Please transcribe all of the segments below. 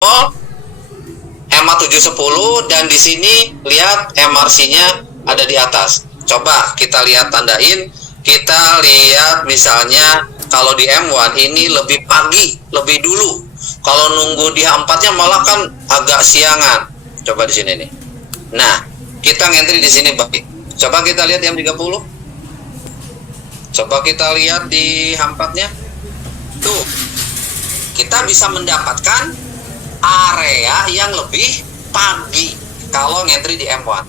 EMA 710 dan di sini lihat MRC-nya ada di atas. Coba kita lihat tandain, kita lihat misalnya kalau di M1 ini lebih pagi, lebih dulu. Kalau nunggu di H4-nya malah kan agak siangan. Coba di sini nih. Nah, kita ngentri di sini baik. Coba kita lihat yang 30. Coba kita lihat di H4-nya. Tuh. Kita bisa mendapatkan area yang lebih pagi kalau ngentri di M1.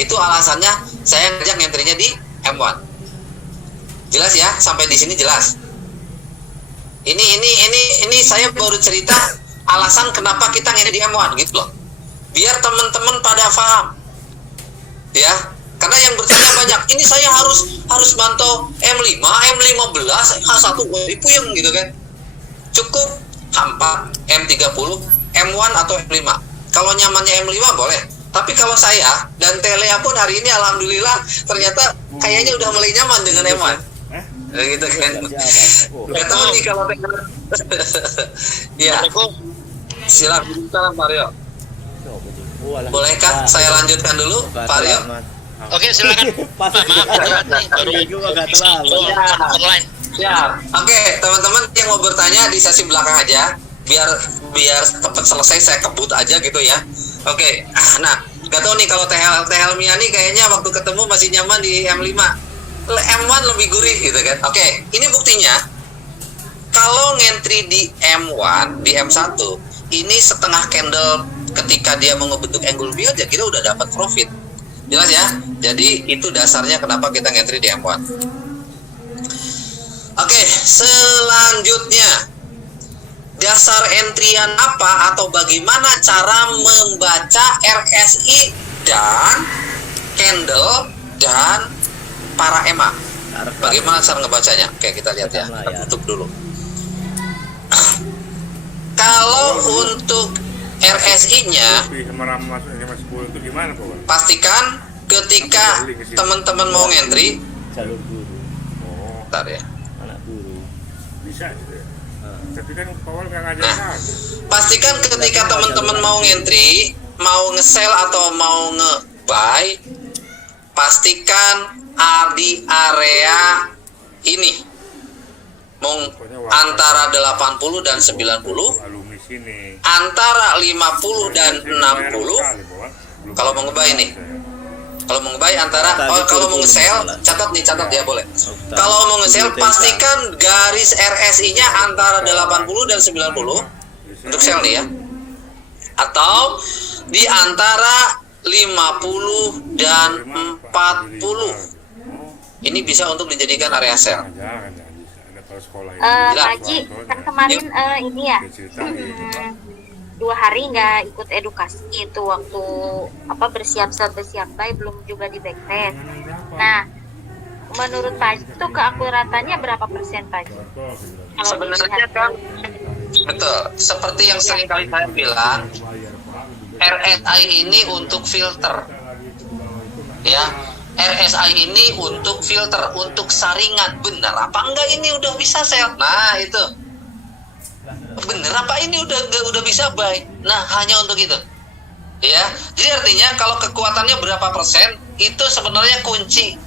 Itu alasannya saya ngajak ngentrinya di M1. Jelas ya? Sampai di sini jelas. Ini saya baru cerita alasan kenapa kita ngentri di M1 gitu loh. Biar teman-teman pada paham. Ya. Karena yang bertanya banyak, ini saya harus mantau M5, M15, H1 puyeng gitu kan. Cukup H4, M30, M1 atau M5. Kalau nyamannya M5 boleh. Tapi kalau saya dan Telea pun hari ini alhamdulillah ternyata kayaknya udah mulai nyaman dengan M1. Gitu kan. Gak tahu nih kalau ya. Silakan Pak Rio. Bolehkah saya lanjutkan dulu Pak Rio? Oke, silakan. Maaf, baru online. Ya, oke, teman-teman yang mau bertanya di sesi belakang aja, biar cepat selesai saya kebut aja gitu ya. Oke, nah, gak tau nih kalau Teh Miani kayaknya waktu ketemu masih nyaman di M5, M1 lebih gurih gitu kan. Oke, ini buktinya. Kalau ngentri di M1, di M1, ini setengah candle ketika dia mau ngebentuk angle view aja kita udah dapat profit. Jelas ya? Jadi itu dasarnya kenapa kita ngentri di M1. Oke, selanjutnya dasar entrian apa atau bagaimana cara membaca RSI dan candle dan para EMA? Bagaimana cara ngebacanya? Oke, kita lihat ya. Kita tutup dulu. Kalau untuk RSI-nya, pastikan ketika teman-teman mau ngentri, bentar ya. Nah, pastikan ketika teman-teman mau ngentri, mau nge-sell atau mau nge-buy, pastikan di area ini antara 80 dan 90, antara 50 dan 60. Kalau mau nge-buy nih, kalau mau nge-buy antara, kalau mau nge-sell, catat ya boleh. Kalau mau nge-sell, pastikan garis RSI-nya antara 80 dan 90 untuk sell nih ya. Atau di antara 50 dan 40. Ini bisa untuk dijadikan area sell. Pak Haji, kan kemarin ini ya, 2 hari nggak ikut edukasi itu waktu bersiap belum juga di backtest. Nah, menurut Pak Haji itu keakuratannya berapa persen Pak Haji? Sebenarnya kan betul, seperti yang sering kali saya bilang, RSI ini untuk filter, ya. RSI ini untuk filter, untuk saringan. Benar apa enggak ini udah bisa sell? Nah itu. Bener apa ini udah bisa buy? Nah hanya untuk itu. Ya, jadi artinya kalau kekuatannya berapa persen itu sebenarnya kunci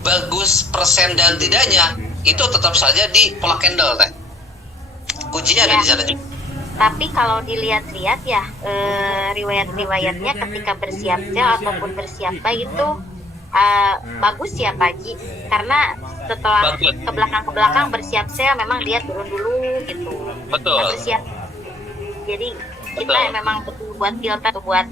bagus persen dan tidaknya itu tetap saja di pola candle teh. Kuncinya ada di sana juga. Tapi kalau dilihat-lihat ya riwayat-riwayatnya ketika bersiap sell ataupun bersiap buy itu bagus ya Pak Haji, karena setelah ke belakang bersiap sell memang dia turun dulu gitu. Betul. Bersiap. Jadi kita memang betul buat filter, buat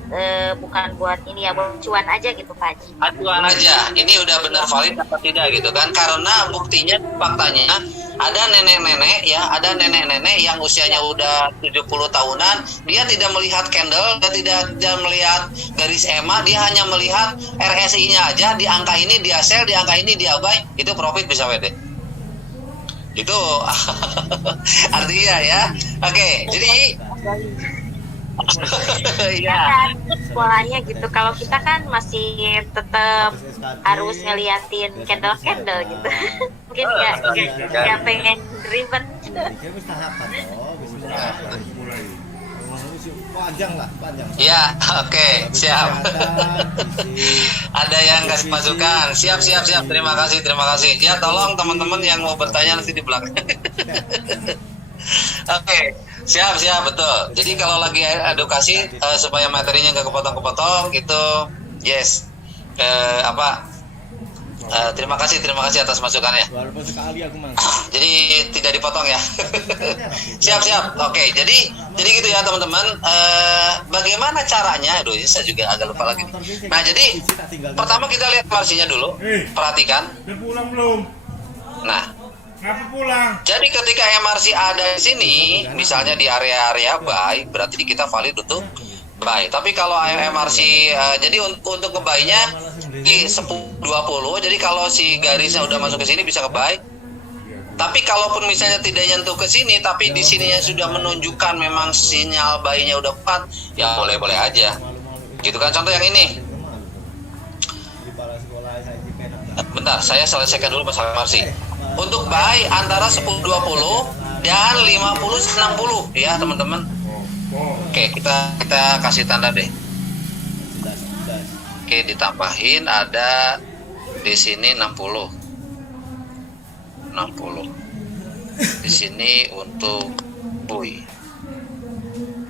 bukan buat ini ya, buat cuan aja gitu Pak Haji. Acuan aja, ini udah benar valid atau tidak gitu kan? Karena buktinya, faktanya ada nenek-nenek ya, ada nenek-nenek yang usianya udah 70 tahunan, dia tidak melihat candle, dia tidak melihat garis EMA, dia hanya melihat RSI-nya aja, di angka ini dia sell, di angka ini dia buy, itu profit bisa WD. Itu artinya ya. Oke, jadi ya polanya gitu. Kalau kita kan masih tetap harus ngeliatin candle gitu. Mungkin nggak pengen driven Wis tahapan toh, wis mulai. Panjang lah. Ya, oke, siap. Ada yang kasih masukan. Siap. Terima kasih. Ya, tolong teman-teman yang mau bertanya nanti di belakang. Oke, siap, betul. Jadi kalau lagi edukasi supaya materinya nggak kepotong-kepotong, itu yes. Terima kasih atas masukannya. Walaupun sekali aku mang. Jadi tidak dipotong ya. Siap. Oke, jadi gitu ya teman-teman. Bagaimana caranya? Aduh, ini saya juga agak lupa lagi. Nah, jadi pertama kita lihat marsinya dulu. Perhatikan. Udah pulang belum? Nah, Ngapa pulang? jadi ketika MRC ada di sini, misalnya di area-area buy, berarti kita valid untuk buy. Tapi kalau MRC jadi untuk ngebuy-nya di 10-20, jadi kalau si garisnya udah masuk ke sini bisa ngebuy. Tapi kalaupun misalnya tidak nyentuh ke sini, tapi di sininya sudah menunjukkan memang sinyal buy-nya udah kuat, ya boleh-boleh aja. Gitu kan, contoh yang ini. Bentar, saya selesaikan dulu masalah MRC. Untuk buy antara 10-20 dan 50-60 ya teman-teman. Oke, kita kasih tanda deh. Oke, ditambahin ada di sini 60. Di sini untuk buy.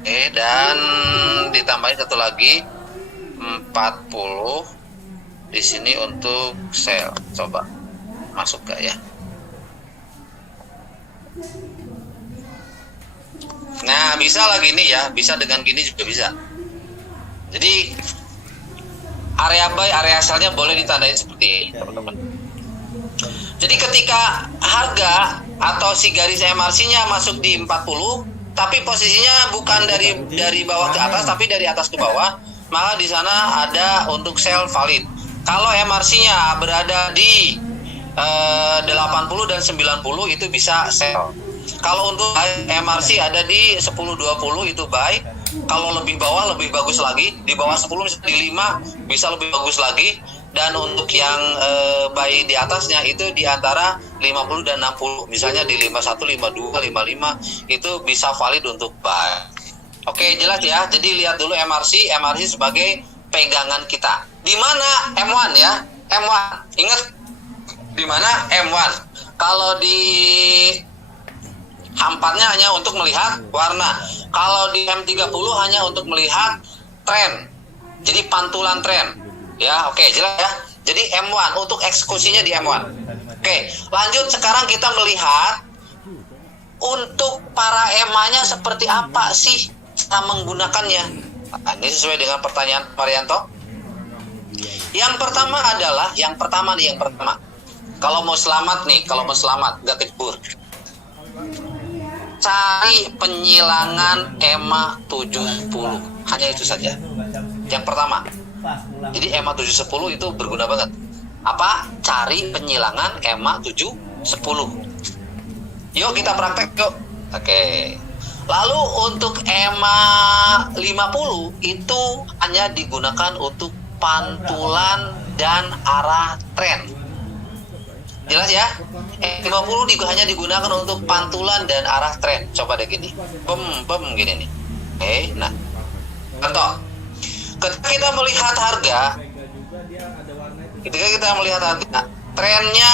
Oke, dan ditambahin satu lagi 40. Di sini untuk sell. Coba masuk gak ya? Nah, bisa lah gini ya, bisa dengan gini juga bisa. Jadi area buy, area sell-nya boleh ditandain seperti ini, teman-teman. Jadi ketika harga atau si garis MRC-nya masuk di 40, tapi posisinya bukan dari bawah ke atas, tapi dari atas ke bawah, maka di sana ada untuk sell valid. Kalau MRC-nya berada di 80 dan 90 itu bisa sell. Kalau untuk MRC ada di 10-20 itu buy. Kalau lebih bawah lebih bagus lagi, di bawah 10 misalnya di 5 bisa lebih bagus lagi. Dan untuk yang buy di atasnya itu di antara 50 dan 60, misalnya di 51, 52, 55 itu bisa valid untuk buy. Oke, jelas ya. Jadi lihat dulu MRC sebagai pegangan kita. Di mana M1 ya? M1. Ingat di mana M1? Kalau di H4-nya hanya untuk melihat warna. Kalau di M30 hanya untuk melihat tren. Jadi pantulan tren. Ya, oke, jelas ya. Jadi M1 untuk eksekusinya di M1. Oke, lanjut sekarang kita melihat untuk para EMA-nya seperti apa sih cara menggunakannya. Nah, ini sesuai dengan pertanyaan Marianto. Yang pertama adalah kalau mau selamat nggak kecebur. Cari penyilangan EMA 710. Hanya itu saja. Yang pertama. Jadi EMA 710 itu berguna banget. Apa? Cari penyilangan EMA 710. Yuk kita praktek yuk. Oke. Lalu untuk EMA 50 itu hanya digunakan untuk pantulan dan arah tren. Jelas ya? 50 hanya digunakan untuk pantulan dan arah tren. Coba deh gini. Bem gini nih. Oke, nah. Contoh. Ketika kita melihat harga, trennya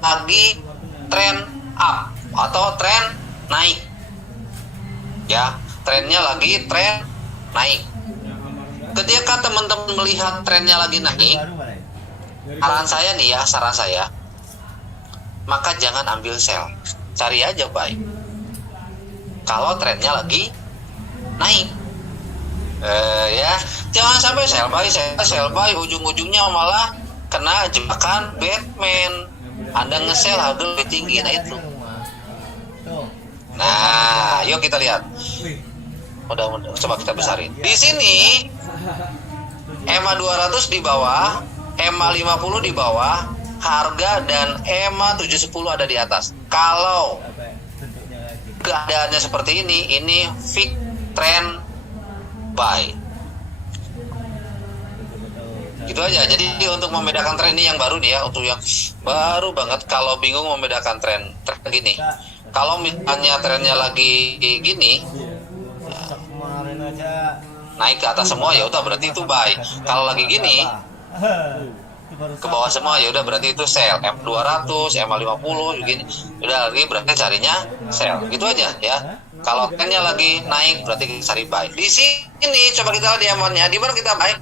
lagi tren up atau tren naik. Ya, trennya lagi tren naik. Ketika teman-teman melihat trennya lagi naik, saran saya, maka jangan ambil sell, cari aja buy. Kalau trennya lagi naik, ya jangan sampai sell buy, ujung-ujungnya malah kena jebakan Batman. Anda nge-sell harga lebih tinggi, nah itu. Nah, yuk kita lihat. Mudah-mudahan coba kita besarin. Di sini EMA 200 di bawah, EMA 50 di bawah, harga dan EMA 710 ada di atas. Kalau keadaannya seperti ini fix trend buy. Gitu aja. Jadi untuk membedakan tren ini yang baru nih ya, untuk yang baru banget kalau bingung membedakan tren gini. Kalau misalnya trennya lagi gini, Kemarin aja naik ke atas semua, ya udah berarti itu buy. Kalau lagi gini, ke bawah semua, ya udah berarti itu sell. M200, M50 gini, udah lagi berarti carinya sell. Gitu aja ya. Kalau trennya lagi naik, berarti kita cari buy. Di sini coba kita lihat di M1-nya, di mana kita buy?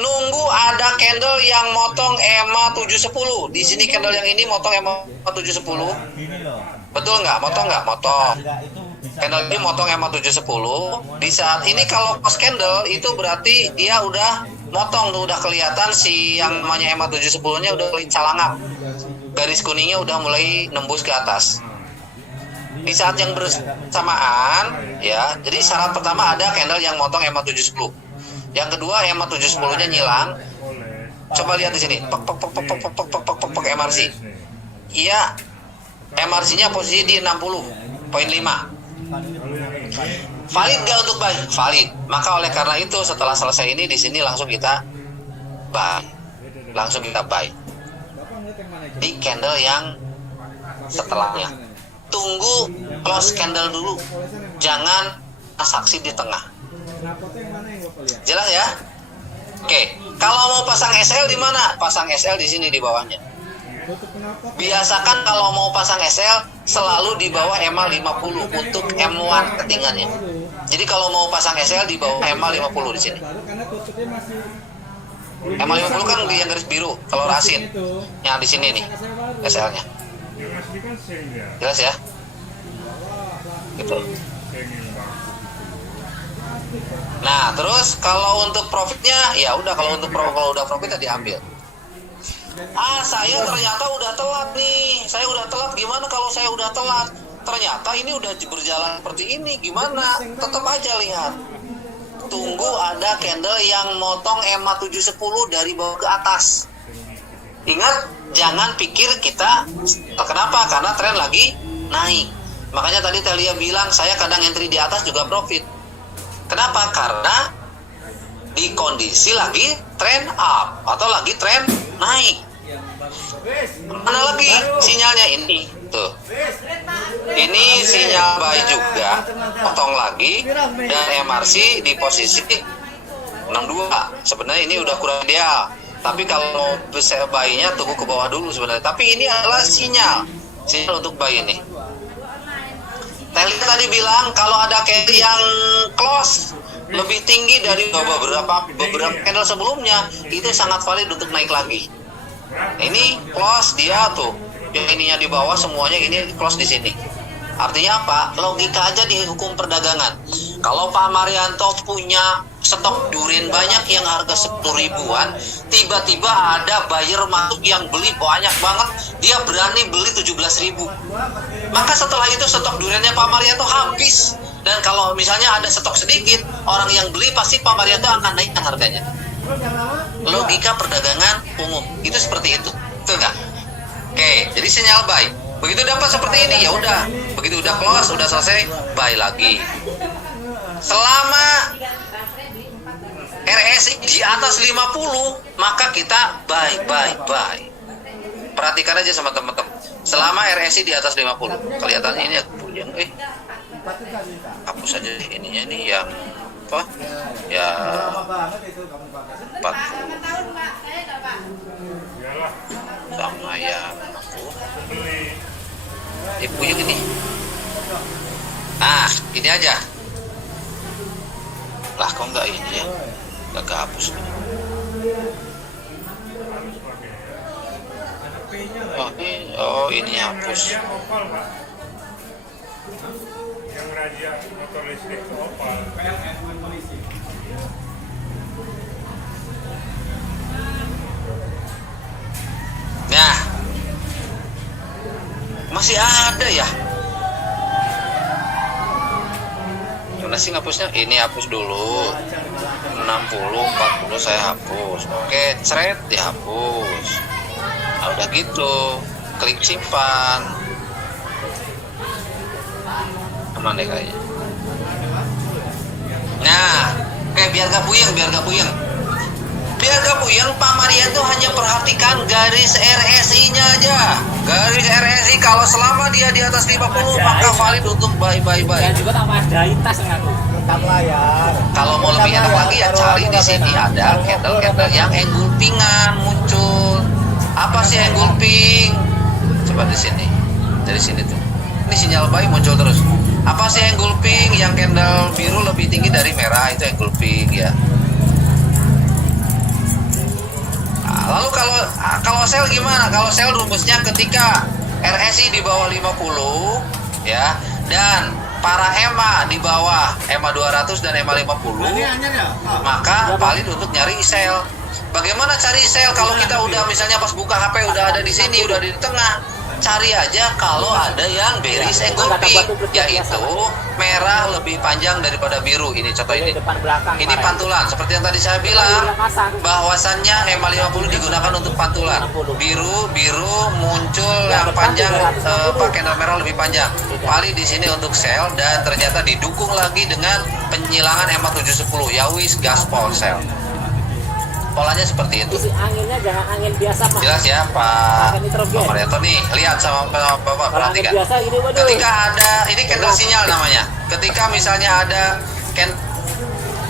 Nunggu ada candle yang motong EMA 710. Di sini candle yang ini motong EMA 710. gini loh. Betul nggak? Motong nggak? Motong. Enggak, itu bisa Candle ini motong EMA 710. Di saat ini kalau close candle itu berarti dia udah motong tuh, udah kelihatan si yang namanya EMA 710-nya udah mulai calangap. Garis kuningnya udah mulai nembus ke atas. Di saat yang bersamaan ya, jadi syarat pertama ada candle yang motong EMA 710. Yang kedua EMA 710-nya nyilang. Coba lihat di sini. Pek MRC. Iya. MRC-nya posisi di 60.5. Valid gak untuk buy? Valid. Maka oleh karena itu setelah selesai ini di sini langsung kita buy. Langsung kita buy. Di candle yang setelahnya. Tunggu close candle dulu. Jangan transaksi di tengah. Jelas ya? Oke, kalau mau pasang SL di mana? Pasang SL di sini di bawahnya. Biasakan kalau mau pasang SL selalu di bawah EMA 50 untuk M1 ketinggiannya. Jadi kalau mau pasang SL di bawah EMA 50 di sini. EMA 50 kan di yang garis biru, telur asin. Yang di sini nih SL-nya. Jelas ya? Gitu. Nah, terus kalau untuk profitnya, ya udah kalau udah profitnya diambil. Saya ternyata udah telat nih. Saya udah telat. Gimana kalau saya udah telat? Ternyata ini udah berjalan seperti ini. Gimana? Tetap aja lihat. Tunggu ada candle yang motong EMA 710 dari bawah ke atas. Ingat, jangan pikir kita kenapa? Karena tren lagi naik. Makanya tadi Telia bilang saya kadang entry di atas juga profit. Kenapa? Karena di kondisi lagi trend up atau lagi trend naik. Mana lagi sinyalnya ini? Tuh. Ini sinyal buy juga, potong lagi, dan MRC di posisi 62. Sebenarnya ini udah kurang ideal. Tapi kalau mau buy-nya tunggu ke bawah dulu sebenarnya. Tapi ini adalah sinyal untuk buy ini. Telia tadi bilang kalau ada candle yang close lebih tinggi dari beberapa candle sebelumnya, itu sangat valid untuk naik lagi. Ini close dia tuh, yang ininya di bawah semuanya ini close di sini. Artinya apa? Logika aja di hukum perdagangan. Kalau Pak Marianto punya stok durian banyak yang harga 10 ribuan, tiba-tiba ada buyer masuk yang beli banyak banget, dia berani beli 17.000. Maka setelah itu stok duriannya Pak Marianto habis. Dan kalau misalnya ada stok sedikit, orang yang beli pasti Pak Marianto akan naikkan harganya. Logika perdagangan umum itu seperti itu, betul nggak? Oke, jadi sinyal buy. Begitu dapat seperti ini, ya udah. Begitu udah close, udah selesai, buy lagi. Selama RSI di atas 50, maka kita buy. Perhatikan aja sama teman-teman. Selama RSI di atas 50, kelihatannya ini aku punya, hapus aja ininya nih yang apa? Ya 40 sama yang aku puyeng ini. Nah, ini aja. Lah kok enggak ini ya? Enggak kehapus. Oh, ini hapus. Yang raja motor listrik Opal. Nah, masih ada ya. Mana sih ngapusnya? Ini hapus dulu. 60, 40 saya hapus. Oke, thread dihapus. Nah, udah gitu. Klik simpan. Aman deh kayaknya. Nah, oke, biar gak puyeng. Biar gabung. Yang Pak Marianto hanya perhatikan garis RSI-nya aja. Garis RSI kalau selama dia di atas 50 maka valid untuk bye. Dan juga tambah ada tas ngaku. Tetap layar. Kalau mau lebih enak lagi ya cari di sini ada candle-candle yang engulpingan muncul. Apa sih engulping? Coba di sini. Dari sini tuh. Ini sinyal bye muncul terus. Apa sih engulping? Yang candle biru lebih tinggi dari merah itu engulping ya. Nah, lalu kalau sell gimana? Kalau sell rumusnya ketika RSI di bawah 50 ya dan para EMA di bawah EMA 200 dan EMA 50 maka valid untuk nyari sell. Bagaimana cari sell kalau kita udah misalnya pas buka HP udah ada di sini, udah di tengah? Cari aja kalau ada yang bearish engulfing, yaitu merah lebih panjang daripada biru. Ini contoh ini. Ini pantulan. Seperti yang tadi saya bilang, bahwasannya EMA 50 digunakan untuk pantulan. Biru muncul yang panjang, candle merah lebih panjang. Valid di sini untuk sell dan ternyata didukung lagi dengan penyilangan EMA 710. Yawis gaspol sell. Polanya seperti itu. Isi anginnya jangan angin biasa, Pak. Jelas ya Pak Marianto nih, lihat sama Bapak perhatikan. Ketika ada, ini candle sinyal namanya. Ketika misalnya ada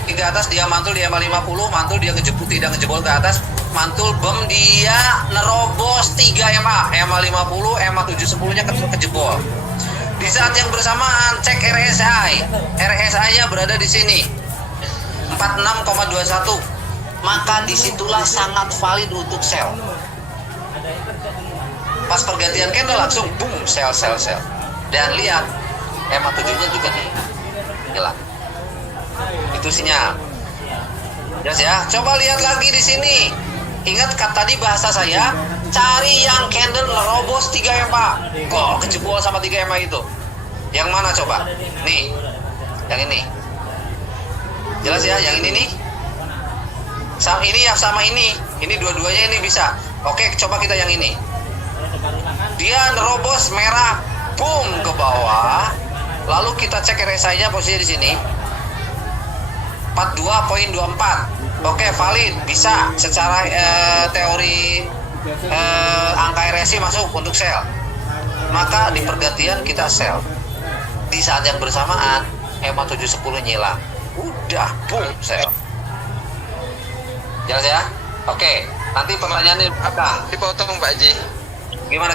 tiga atas dia mantul di EMA 50, mantul dia tidak ngejebol ke atas, mantul dia nerobos 3 EMA 50, EMA 710-nya kejebol. Di saat yang bersamaan cek RSI. RSI-nya berada di sini. 46,21. Maka disitulah sangat valid untuk sell. Pas pergantian candle langsung boom sell. Dan lihat EMA 7-nya juga nih hilang. Itu sinyal. Jelas ya. Coba lihat lagi di sini. Ingat tadi bahasa saya, cari yang candle nerobos 3 EMA. Kok kejebol sama 3 EMA itu? Yang mana coba? Nih. Yang ini. Jelas ya, yang ini nih. Sama ini ya sama ini dua-duanya ini bisa. Oke, coba kita yang ini. Dia nerobos merah, boom ke bawah. Lalu kita cek RSI-nya posisi di sini. 42.24. Oke, valid, bisa secara teori angka RSI masuk untuk sell. Maka di pergantian kita sell. Di saat yang bersamaan EMA 710 nyilang. Udah, boom sell. Jelas ya? Oke, nanti pertanyaannya apa? Dipotong Pak Ji. Gimana?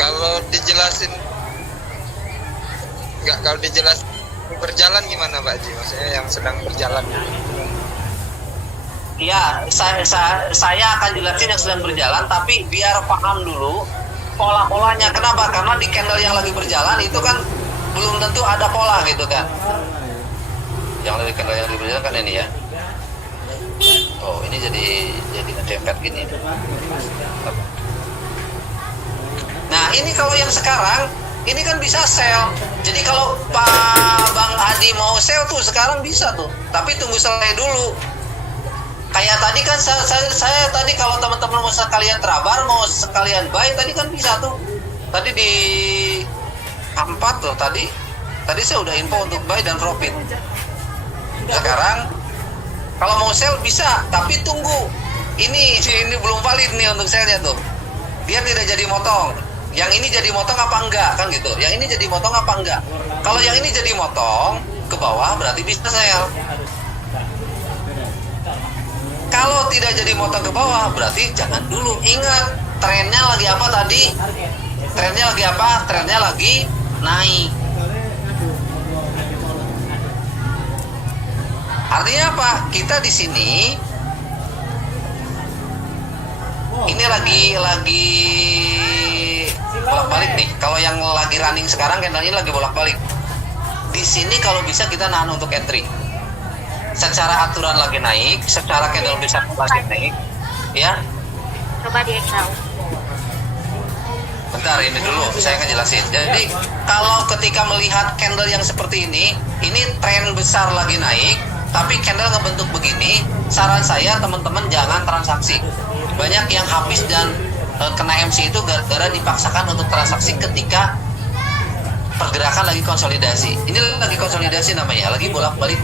Kalau dijelasin berjalan gimana Pak Ji? Maksudnya yang sedang berjalan. Iya, saya akan jelasin yang sedang berjalan, tapi biar paham dulu pola-polanya. Kenapa? Karena di candle yang lagi berjalan itu kan belum tentu ada pola gitu kan. Yang dari candle yang lagi berjalan kan ini ya. Oh, ini jadi ngedempet gini. Nah, ini kalau yang sekarang ini kan bisa sell. Jadi kalau Bang Adi mau sell tuh sekarang bisa tuh. Tapi tunggu selesai dulu. Kayak tadi kan saya tadi kalau teman-teman mau sekalian trabar, mau sekalian buy tadi kan bisa tuh. Tadi di 4 tuh tadi saya udah info untuk buy dan profit. Sekarang kalau mau sell bisa, tapi tunggu. Ini belum valid nih untuk sellnya tuh. Dia tidak jadi motong. Yang ini jadi motong apa enggak kan gitu. Yang ini jadi motong apa enggak. Kalau yang ini jadi motong ke bawah berarti bisa sell. Kalau tidak jadi motong ke bawah berarti jangan dulu. Ingat trennya lagi apa tadi? Trennya lagi apa? Trennya lagi naik. Artinya apa? Kita di sini ini lagi bolak-balik nih. Kalau yang lagi running sekarang candle ini lagi bolak-balik. Di sini kalau bisa kita nahan untuk entry. Secara aturan lagi naik, secara candle besar lagi naik, ya. Coba di Excel. Bentar ini dulu, saya akan jelasin. Jadi kalau ketika melihat candle yang seperti ini tren besar lagi naik. Tapi candle ngebentuk begini, saran saya teman-teman jangan transaksi. Banyak yang habis dan kena MC itu gara-gara dipaksakan untuk transaksi ketika pergerakan lagi konsolidasi. Ini lagi konsolidasi namanya, lagi bolak-balik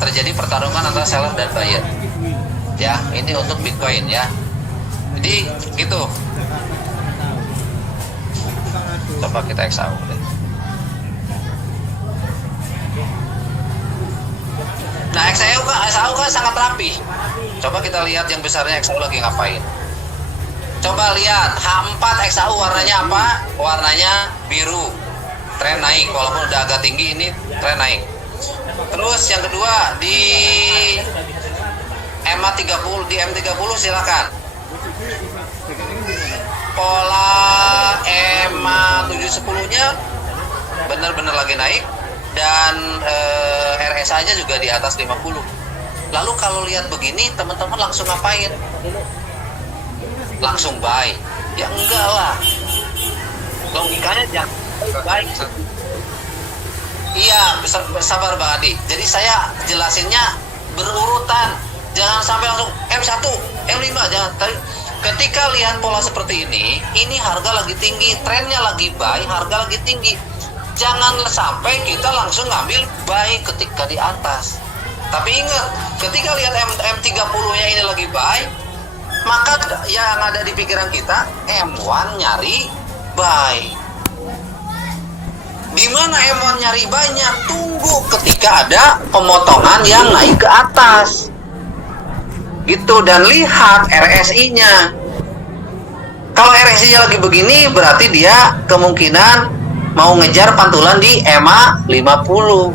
terjadi pertarungan antara seller dan buyer. Ya, ini untuk Bitcoin ya. Jadi gitu. Coba kita XAU deh. Nah, XAU kan sangat rapi. Coba kita lihat yang besarnya XAU lagi ngapain. Coba lihat H4 XAU warnanya apa? Warnanya biru. Tren naik, walaupun udah agak tinggi ini tren naik. Terus yang kedua di MA30, di M30 silakan. Pola MA710-nya benar-benar lagi naik dan RSA-nya juga di atas 50. Lalu kalau lihat begini, teman-teman langsung ngapain? Langsung buy? Ya enggak lah. Logikanya jangan buy. Iya, sabar Bang Adi. Jadi saya jelasinnya berurutan. Jangan sampai langsung M1, M5, jangan. Ketika lihat pola seperti ini harga lagi tinggi, trennya lagi buy, harga lagi tinggi. Jangan sampai kita langsung ngambil buy ketika di atas. Tapi ingat, ketika lihat M30-nya ini lagi buy, maka yang ada di pikiran kita M1 nyari buy. Di mana M1 nyari banyak? Tunggu ketika ada pemotongan yang naik ke atas. Gitu, dan lihat RSI-nya. Kalau RSI-nya lagi begini, berarti dia kemungkinan mau ngejar pantulan di EMA 50.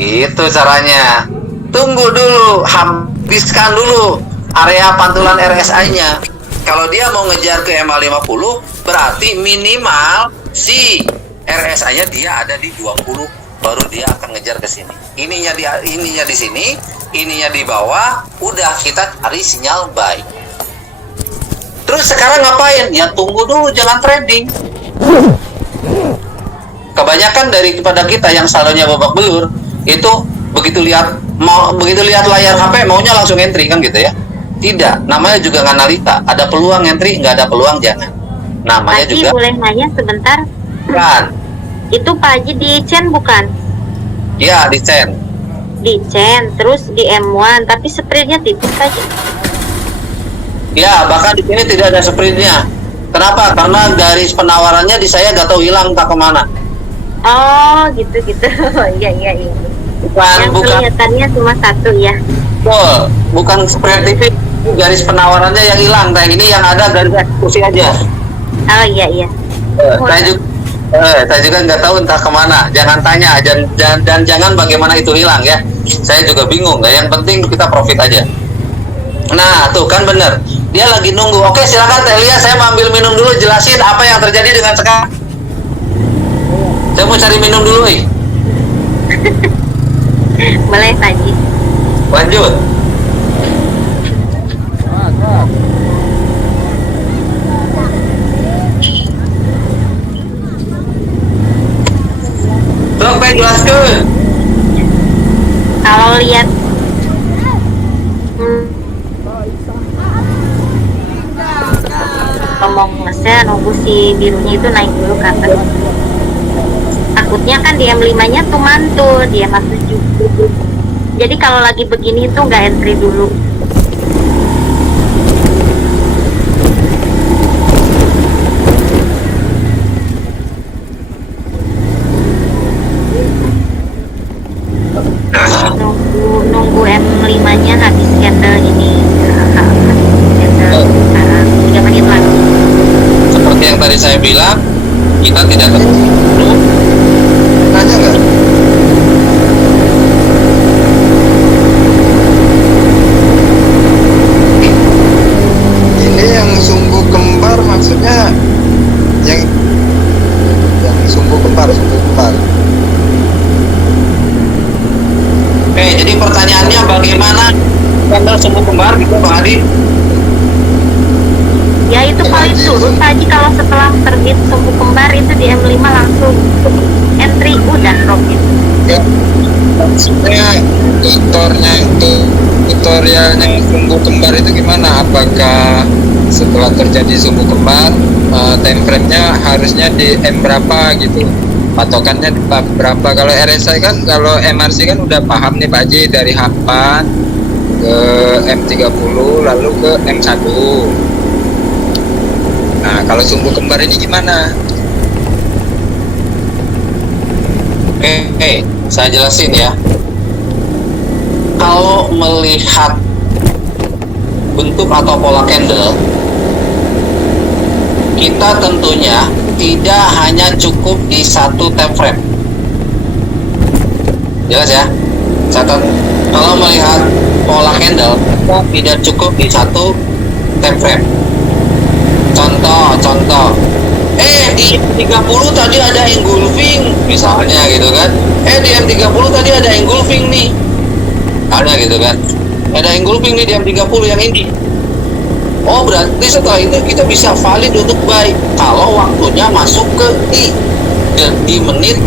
Gitu caranya. Tunggu dulu, habiskan dulu area pantulan RSI-nya. Kalau dia mau ngejar ke EMA 50, berarti minimal si RSI-nya dia ada di 20, baru dia akan ngejar ke sini. Ininya di sini, ininya di bawah, udah kita cari sinyal buy. Terus sekarang ngapain? Ya tunggu dulu, jangan trading. Kebanyakan daripada kita yang saldonya babak belur itu begitu lihat layar HP maunya langsung entry kan gitu ya. Tidak, namanya juga analisa. Ada peluang entry, nggak ada peluang jangan. Namanya Haji, juga. boleh nanya sebentar? Kan? Itu Pak Haji di chain bukan? Ya, di chain. Di chain, terus di M1, tapi spreadnya tipis saja. Ya, bahkan di sini tidak ada sprintnya. Kenapa? Karena garis penawarannya di saya gak tahu hilang entah kemana. Oh, gitu. Iya. Yang kelihatannya cuma satu ya. Betul, bukan spread TV. Garis penawarannya yang hilang. Nah, ini yang ada garis eksekusi aja. Oh iya. Saya juga nggak tahu entah kemana. Jangan tanya dan jangan bagaimana itu hilang ya. Saya juga bingung. Yang penting kita profit aja. Nah, tuh kan bener. Dia lagi nunggu. Oke, silakan Telia. Saya mau ambil minum dulu. Jelasin apa yang terjadi dengan sekarang. Saya mau cari minum dulu nih. Boleh Haji. Lanjut. Sok, Pak, jelaskan. Kalau lihat ngomong nge-share nunggu si birunya itu naik dulu ke atas. Takutnya kan di M5-nya tuh mantul, dia masuk juga. Jadi kalau lagi begini tuh nggak entry dulu. Nunggu M5-nya habis candle ini. Candle 3 menit lagi. Seperti yang tadi saya bilang, kita tidak terlalu Nanya nggak? Ini yang sumbu kembar maksudnya yang sumbu kembar. jadi pertanyaannya bagaimana candle sumbu kembar gitu Bang Adi? Ya itu paling turun Haji kalau setelah terbit sumbu kembar itu di M5 langsung entry udah profit. Ya, maksudnya tutorialnya sumbu kembar itu gimana? Apakah setelah terjadi sumbu kembar time frame-nya harusnya di M berapa gitu? patokannya berapa? Kalau RSI kan, kalau MRC kan udah paham nih Pak Haji, dari H4 ke M30 lalu ke M1. Nah, kalau sumbu kembar ini gimana? Oke, saya jelasin ya. Kalau melihat bentuk atau pola candle, kita tentunya tidak hanya cukup di satu time frame. Jelas ya? Catat. Kalau melihat pola candle, kita tidak cukup di satu time frame. Contoh. Di M30 tadi ada engulfing misalnya gitu kan. Di M30 tadi ada engulfing nih. Ada gitu kan. Ada engulfing nih di M30 yang ini. Oh, berarti setelah itu kita bisa valid untuk buy kalau waktunya masuk ke di menit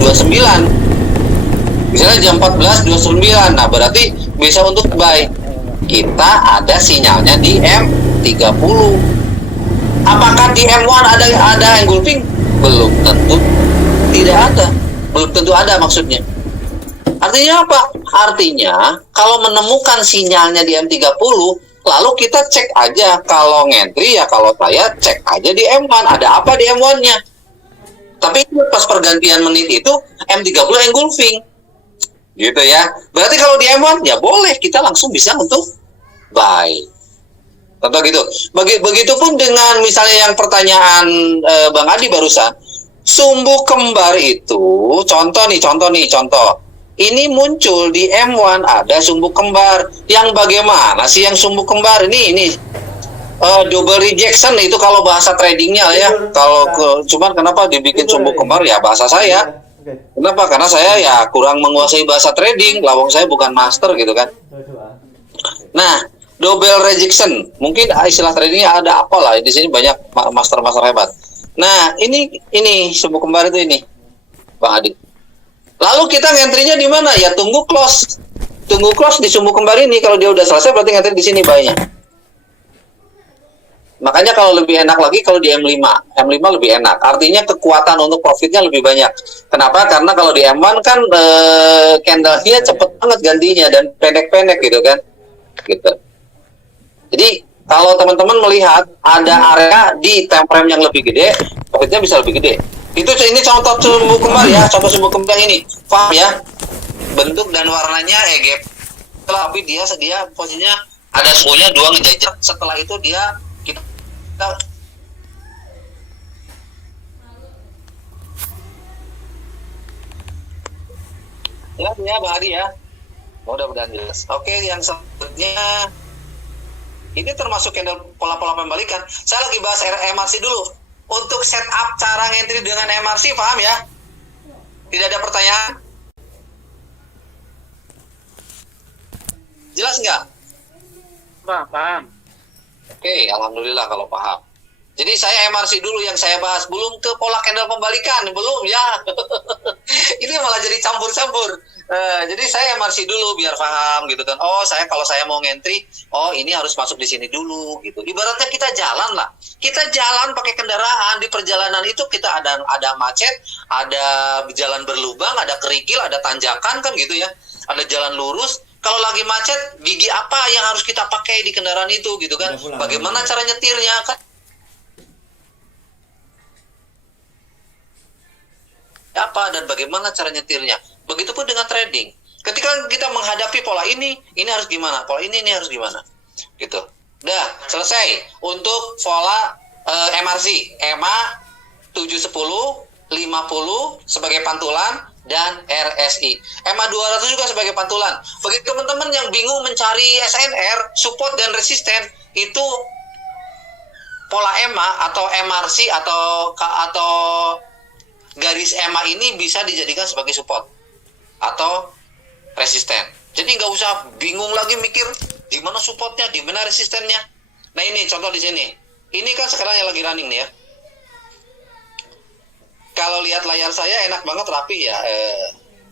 29. Misalnya jam 14.29. Nah, berarti bisa untuk buy. Kita ada sinyalnya di M30. Apakah di M1 ada engulfing? Belum tentu tidak ada. Belum tentu ada maksudnya. Artinya apa? Artinya kalau menemukan sinyalnya di M30, lalu kita cek aja. Kalau ngentry ya, kalau saya cek aja di M1 ada apa di M1-nya. Tapi pas pergantian menit itu M30 engulfing. Gitu ya. Berarti kalau di M1 ya boleh kita langsung bisa untuk buy. Contoh gitu. Begitupun dengan misalnya yang pertanyaan Bang Adi barusan, sumbu kembar itu, contoh. Ini muncul di M1 ada sumbu kembar. Yang bagaimana sih yang sumbu kembar ini? Double rejection itu kalau bahasa tradingnya ya. Cuman kenapa dibikin sumbu kembar ya bahasa saya. Kenapa? Karena saya ya kurang menguasai bahasa trading. Lawang saya bukan master gitu kan. Nah, double rejection, mungkin istilah tradingnya ada apa lah, di sini banyak master hebat. Nah, ini sumbu kembar itu ini, Bang Adi. Lalu kita ngentry-nya di mana? Ya tunggu close di sumbu kembar ini. Kalau dia udah selesai, berarti ngentry di sini buy-nya. Makanya kalau lebih enak lagi kalau di M5 lebih enak. Artinya kekuatan untuk profitnya lebih banyak. Kenapa? Karena kalau di M1 kan candle-nya cepet banget gantinya dan pendek-pendek gitu kan, gitu. Jadi kalau teman-teman melihat ada area di time frame yang lebih gede, profitnya bisa lebih gede. Ini contoh sumbu kembar ya, contoh sumbu kembar ini, paham ya? Bentuk dan warnanya gap. Tapi dia posisinya ada sumbunya 2 ngejajar. Setelah itu dia kita ya Bang Adi ya. Mudah-mudahan jelas. Oke, yang selanjutnya ini termasuk candle pola-pola pembalikan. Saya lagi bahas MRC dulu. Untuk setup cara ngentry dengan MRC, paham ya? Tidak ada pertanyaan? Jelas nggak? Paham. Oke, alhamdulillah kalau paham. Jadi saya MRC dulu yang saya bahas, belum ke pola candle pembalikan, belum ya. Ini malah jadi campur-campur. Jadi saya MRC dulu biar paham gitu kan. Oh, kalau saya mau ngentry, ini harus masuk di sini dulu gitu. Ibaratnya kita jalan lah. Kita jalan pakai kendaraan, di perjalanan itu kita ada macet, ada jalan berlubang, ada kerikil, ada tanjakan kan gitu ya. Ada jalan lurus. Kalau lagi macet, gigi apa yang harus kita pakai di kendaraan itu gitu kan? Bagaimana cara nyetirnya kan? Apa dan bagaimana cara nyetirnya? Begitupun dengan trading. Ketika kita menghadapi pola ini harus gimana? Pola ini harus gimana? Gitu. Udah, selesai. Untuk pola MRC, EMA 710, 50 sebagai pantulan dan RSI. EMA 200 juga sebagai pantulan. Bagi teman-teman yang bingung mencari SNR, support dan resisten, itu pola EMA atau MRC atau garis EMA ini bisa dijadikan sebagai support atau resisten. Jadi nggak usah bingung lagi mikir di mana supportnya, di mana resistennya. Nah ini contoh di sini. Ini kan sekarang yang lagi running nih ya. Kalau lihat layar saya enak banget rapi ya.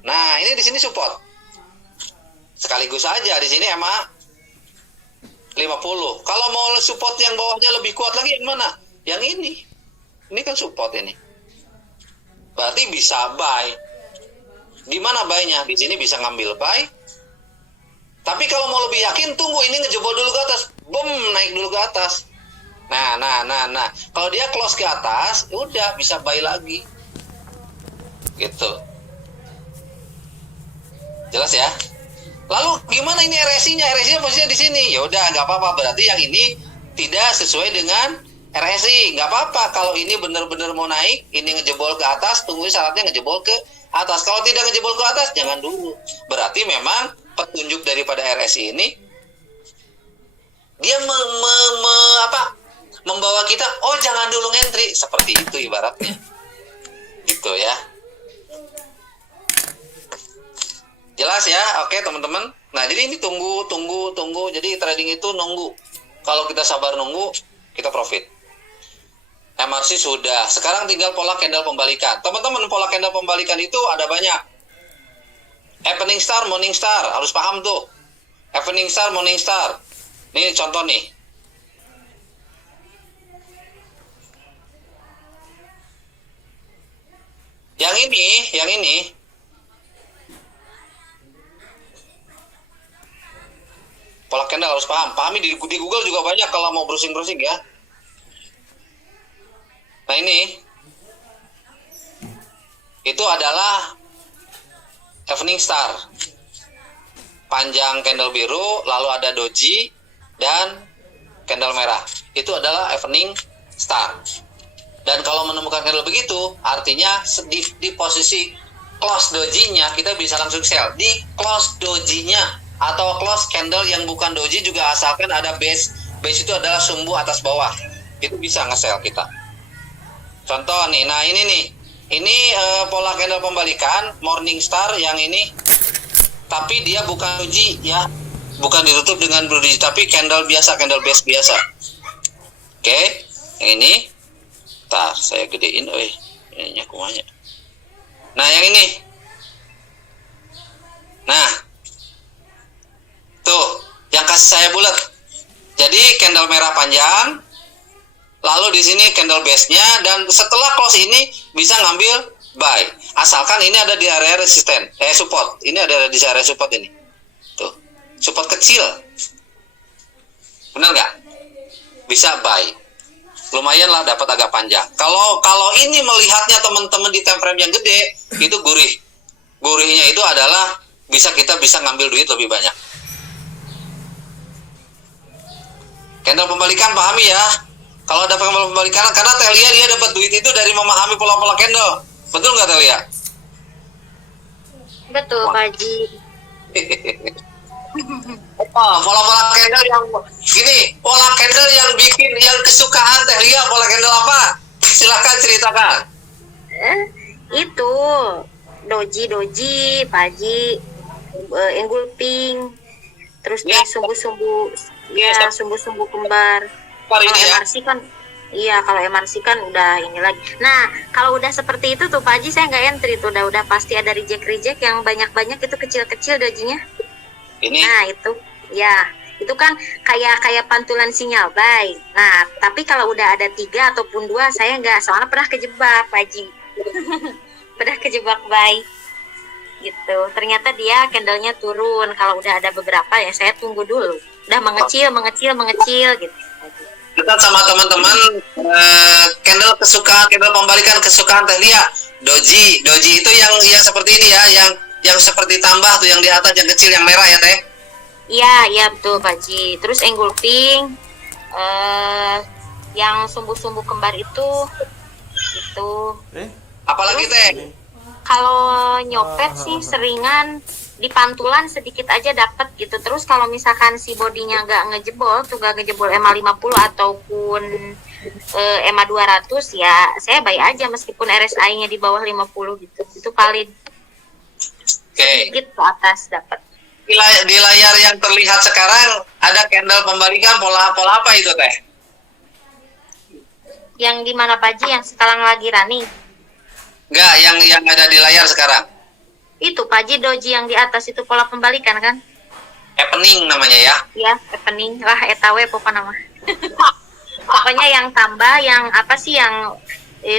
Nah ini di sini support. Sekaligus aja di sini EMA 50. Kalau mau support yang bawahnya lebih kuat lagi yang mana? Yang ini. Ini kan support ini. berarti bisa buy. Di mana buy-nya? Di sini bisa ngambil buy. Tapi kalau mau lebih yakin, tunggu ini ngejebol dulu ke atas. Boom, naik dulu ke atas. Nah. Kalau dia close ke atas, udah bisa buy lagi. Gitu. Jelas ya? Lalu gimana ini RSI-nya? RSI-nya posisinya di sini. Ya udah, nggak apa-apa. Berarti yang ini tidak sesuai dengan RSI. Nggak apa-apa. Kalau ini benar-benar mau naik, ini ngejebol ke atas, tunggu syaratnya ngejebol ke atas. Kalau tidak ngejebol ke atas, jangan dulu. Berarti memang petunjuk daripada RSI ini dia membawa kita, oh jangan dulu ngentri, seperti itu ibaratnya. Gitu ya. Jelas ya? Oke teman-teman. Nah jadi ini tunggu. Jadi trading itu nunggu. Kalau kita sabar nunggu, kita profit. MRC sudah. Sekarang tinggal pola candle pembalikan. Teman-teman, pola candle pembalikan itu ada banyak. Evening star, morning star. Harus paham tuh. Evening star, morning star. Ini contoh nih. Yang ini. Pola candle harus paham. Pahami di Google juga banyak kalau mau browsing-browsing ya. Nah ini. Itu adalah evening star. Panjang candle biru, lalu ada doji dan candle merah. Itu adalah evening star. Dan kalau menemukan candle begitu, artinya di posisi close doji-nya kita bisa langsung sell. Di close doji-nya atau close candle yang bukan doji juga asalkan ada base. Base itu adalah sumbu atas bawah. Itu bisa nge-sell kita. Contoh nih, nah ini nih. Ini pola candle pembalikan morning star yang ini. Tapi dia bukan doji ya. Bukan ditutup dengan doji, tapi candle biasa, candle base biasa. Oke, yang ini. Ntar saya gedein, ininya kumanya. Nah, yang ini. Nah, tuh, yang kasih saya bulat. Jadi candle merah panjang, lalu di sini candle base-nya, dan setelah close ini bisa ngambil buy. Asalkan ini ada di area resisten, support. Ini ada di area support ini. Tuh, support kecil. Benar nggak? Bisa buy. Lumayan lah dapat agak panjang. Kalau ini melihatnya teman-teman di time frame yang gede, itu gurih. Gurihnya itu adalah kita bisa ngambil duit lebih banyak. Candle pembalikan pahami ya. Kalau ada pembalikan, karena Telia dia dapat duit itu dari memahami pola-pola candle. Betul nggak Telia? Betul, Pak Haji. Pola-pola candle yang gini, pola candle yang bikin yang kesukaan Telia, pola candle apa? Silakan ceritakan. Itu doji, Pak Haji, engulfing, terus Ya. sumbu-sumbu, Ya. sumbu-sumbu kembar. Hari Kalau ini ya. MRC kan, iya kalau MRC kan udah ini lagi. Nah kalau udah seperti itu tuh Pak Haji saya nggak entry tuh, udah pasti ada reject yang banyak itu kecil-kecil dojinya. Ini Nah itu, ya itu kan kayak pantulan sinyal buy. Nah tapi kalau udah ada 3 ataupun 2 saya nggak, soalnya pernah kejebak Pak Haji. Pernah kejebak buy gitu. Ternyata dia candlenya turun. Kalau udah ada beberapa ya saya tunggu dulu. Udah mengecil gitu. kita sama teman-teman candle pembalikan kesukaan Telia. Doji itu yang seperti ini ya, yang seperti tambah tuh yang di atas yang kecil yang merah ya Teh. Iya betul Pak Haji. Terus engulfing, yang sumbu-sumbu kembar itu. Apalagi Teh? Kalau nyopet sih seringan di pantulan sedikit aja dapat gitu. Terus kalau misalkan si bodinya nggak ngejebol EMA 50 ataupun EMA 200 ya saya buy aja meskipun RSI-nya di bawah 50 gitu. Itu paling sedikit ke atas dapat. Di layar yang terlihat sekarang ada candle pembalikan pola apa itu Teh? Yang di mana Pak Haji? Yang sekarang lagi running? Enggak, yang ada di layar sekarang. Itu Pak Haji, doji yang di atas itu pola pembalikan kan? Happening namanya ya. Iya, happening lah etawe pokoknya nama. Pokoknya yang tambah, yang apa sih yang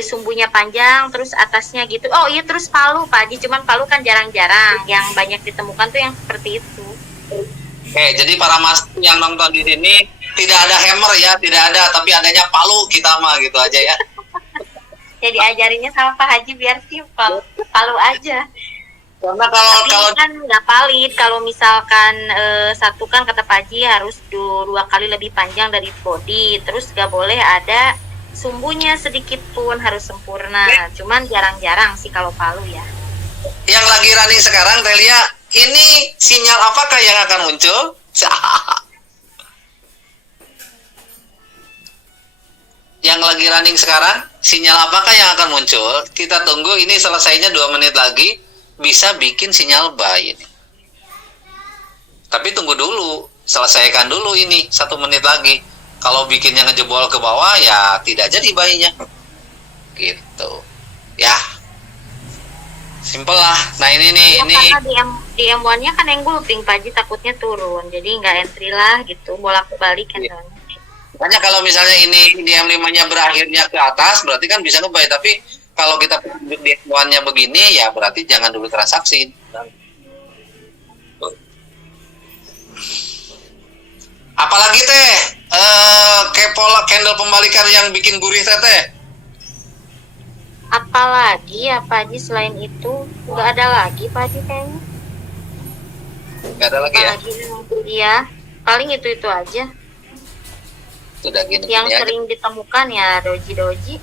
sumbunya panjang terus atasnya gitu. Oh iya, terus palu Pak Haji, cuman palu kan jarang-jarang, yang banyak ditemukan tuh yang seperti itu. Oke, jadi para mas yang nonton di sini tidak ada hammer ya, tidak ada, tapi adanya palu kita mah gitu aja ya. Jadi ajarinya sama Pak Haji biar simpel, palu aja. Karena Tapi kalau kan nggak valid kalau misalkan satu kan kata Pak Haji harus 2 kali lebih panjang dari body, terus nggak boleh ada sumbunya sedikit pun, harus sempurna. Cuman jarang-jarang sih kalau palu ya. yang lagi running sekarang, Telia, ini sinyal apakah yang akan muncul? Yang lagi running sekarang, sinyal apakah yang akan muncul? Kita tunggu, ini selesainya 2 menit lagi, bisa bikin sinyal buy ini. Tapi tunggu dulu, selesaikan dulu ini 1 menit lagi. Kalau bikinnya ngejebol ke bawah, ya tidak jadi buy-nya. Gitu. Ya. Simple lah. Nah ini nih, Ya, ini karena di M1-nya kan engulfing Pak Haji, takutnya turun. Jadi nggak entry lah gitu, bolak-balik kan. Iya. Makanya kalau misalnya ini di M5-nya berakhirnya ke atas, berarti kan bisa nge-buy. Tapi kalau kita di M1-nya begini, ya berarti jangan dulu transaksi. Apalagi teh, kayak pola candle pembalikan yang bikin gurih teh. Apalagi ya Pak Haji selain itu nggak ada lagi Pak Haji kayaknya. Nggak ada lagi ya. Apalagi iya, paling itu aja. Sudah gini. Yang aja. sering ditemukan ya doji.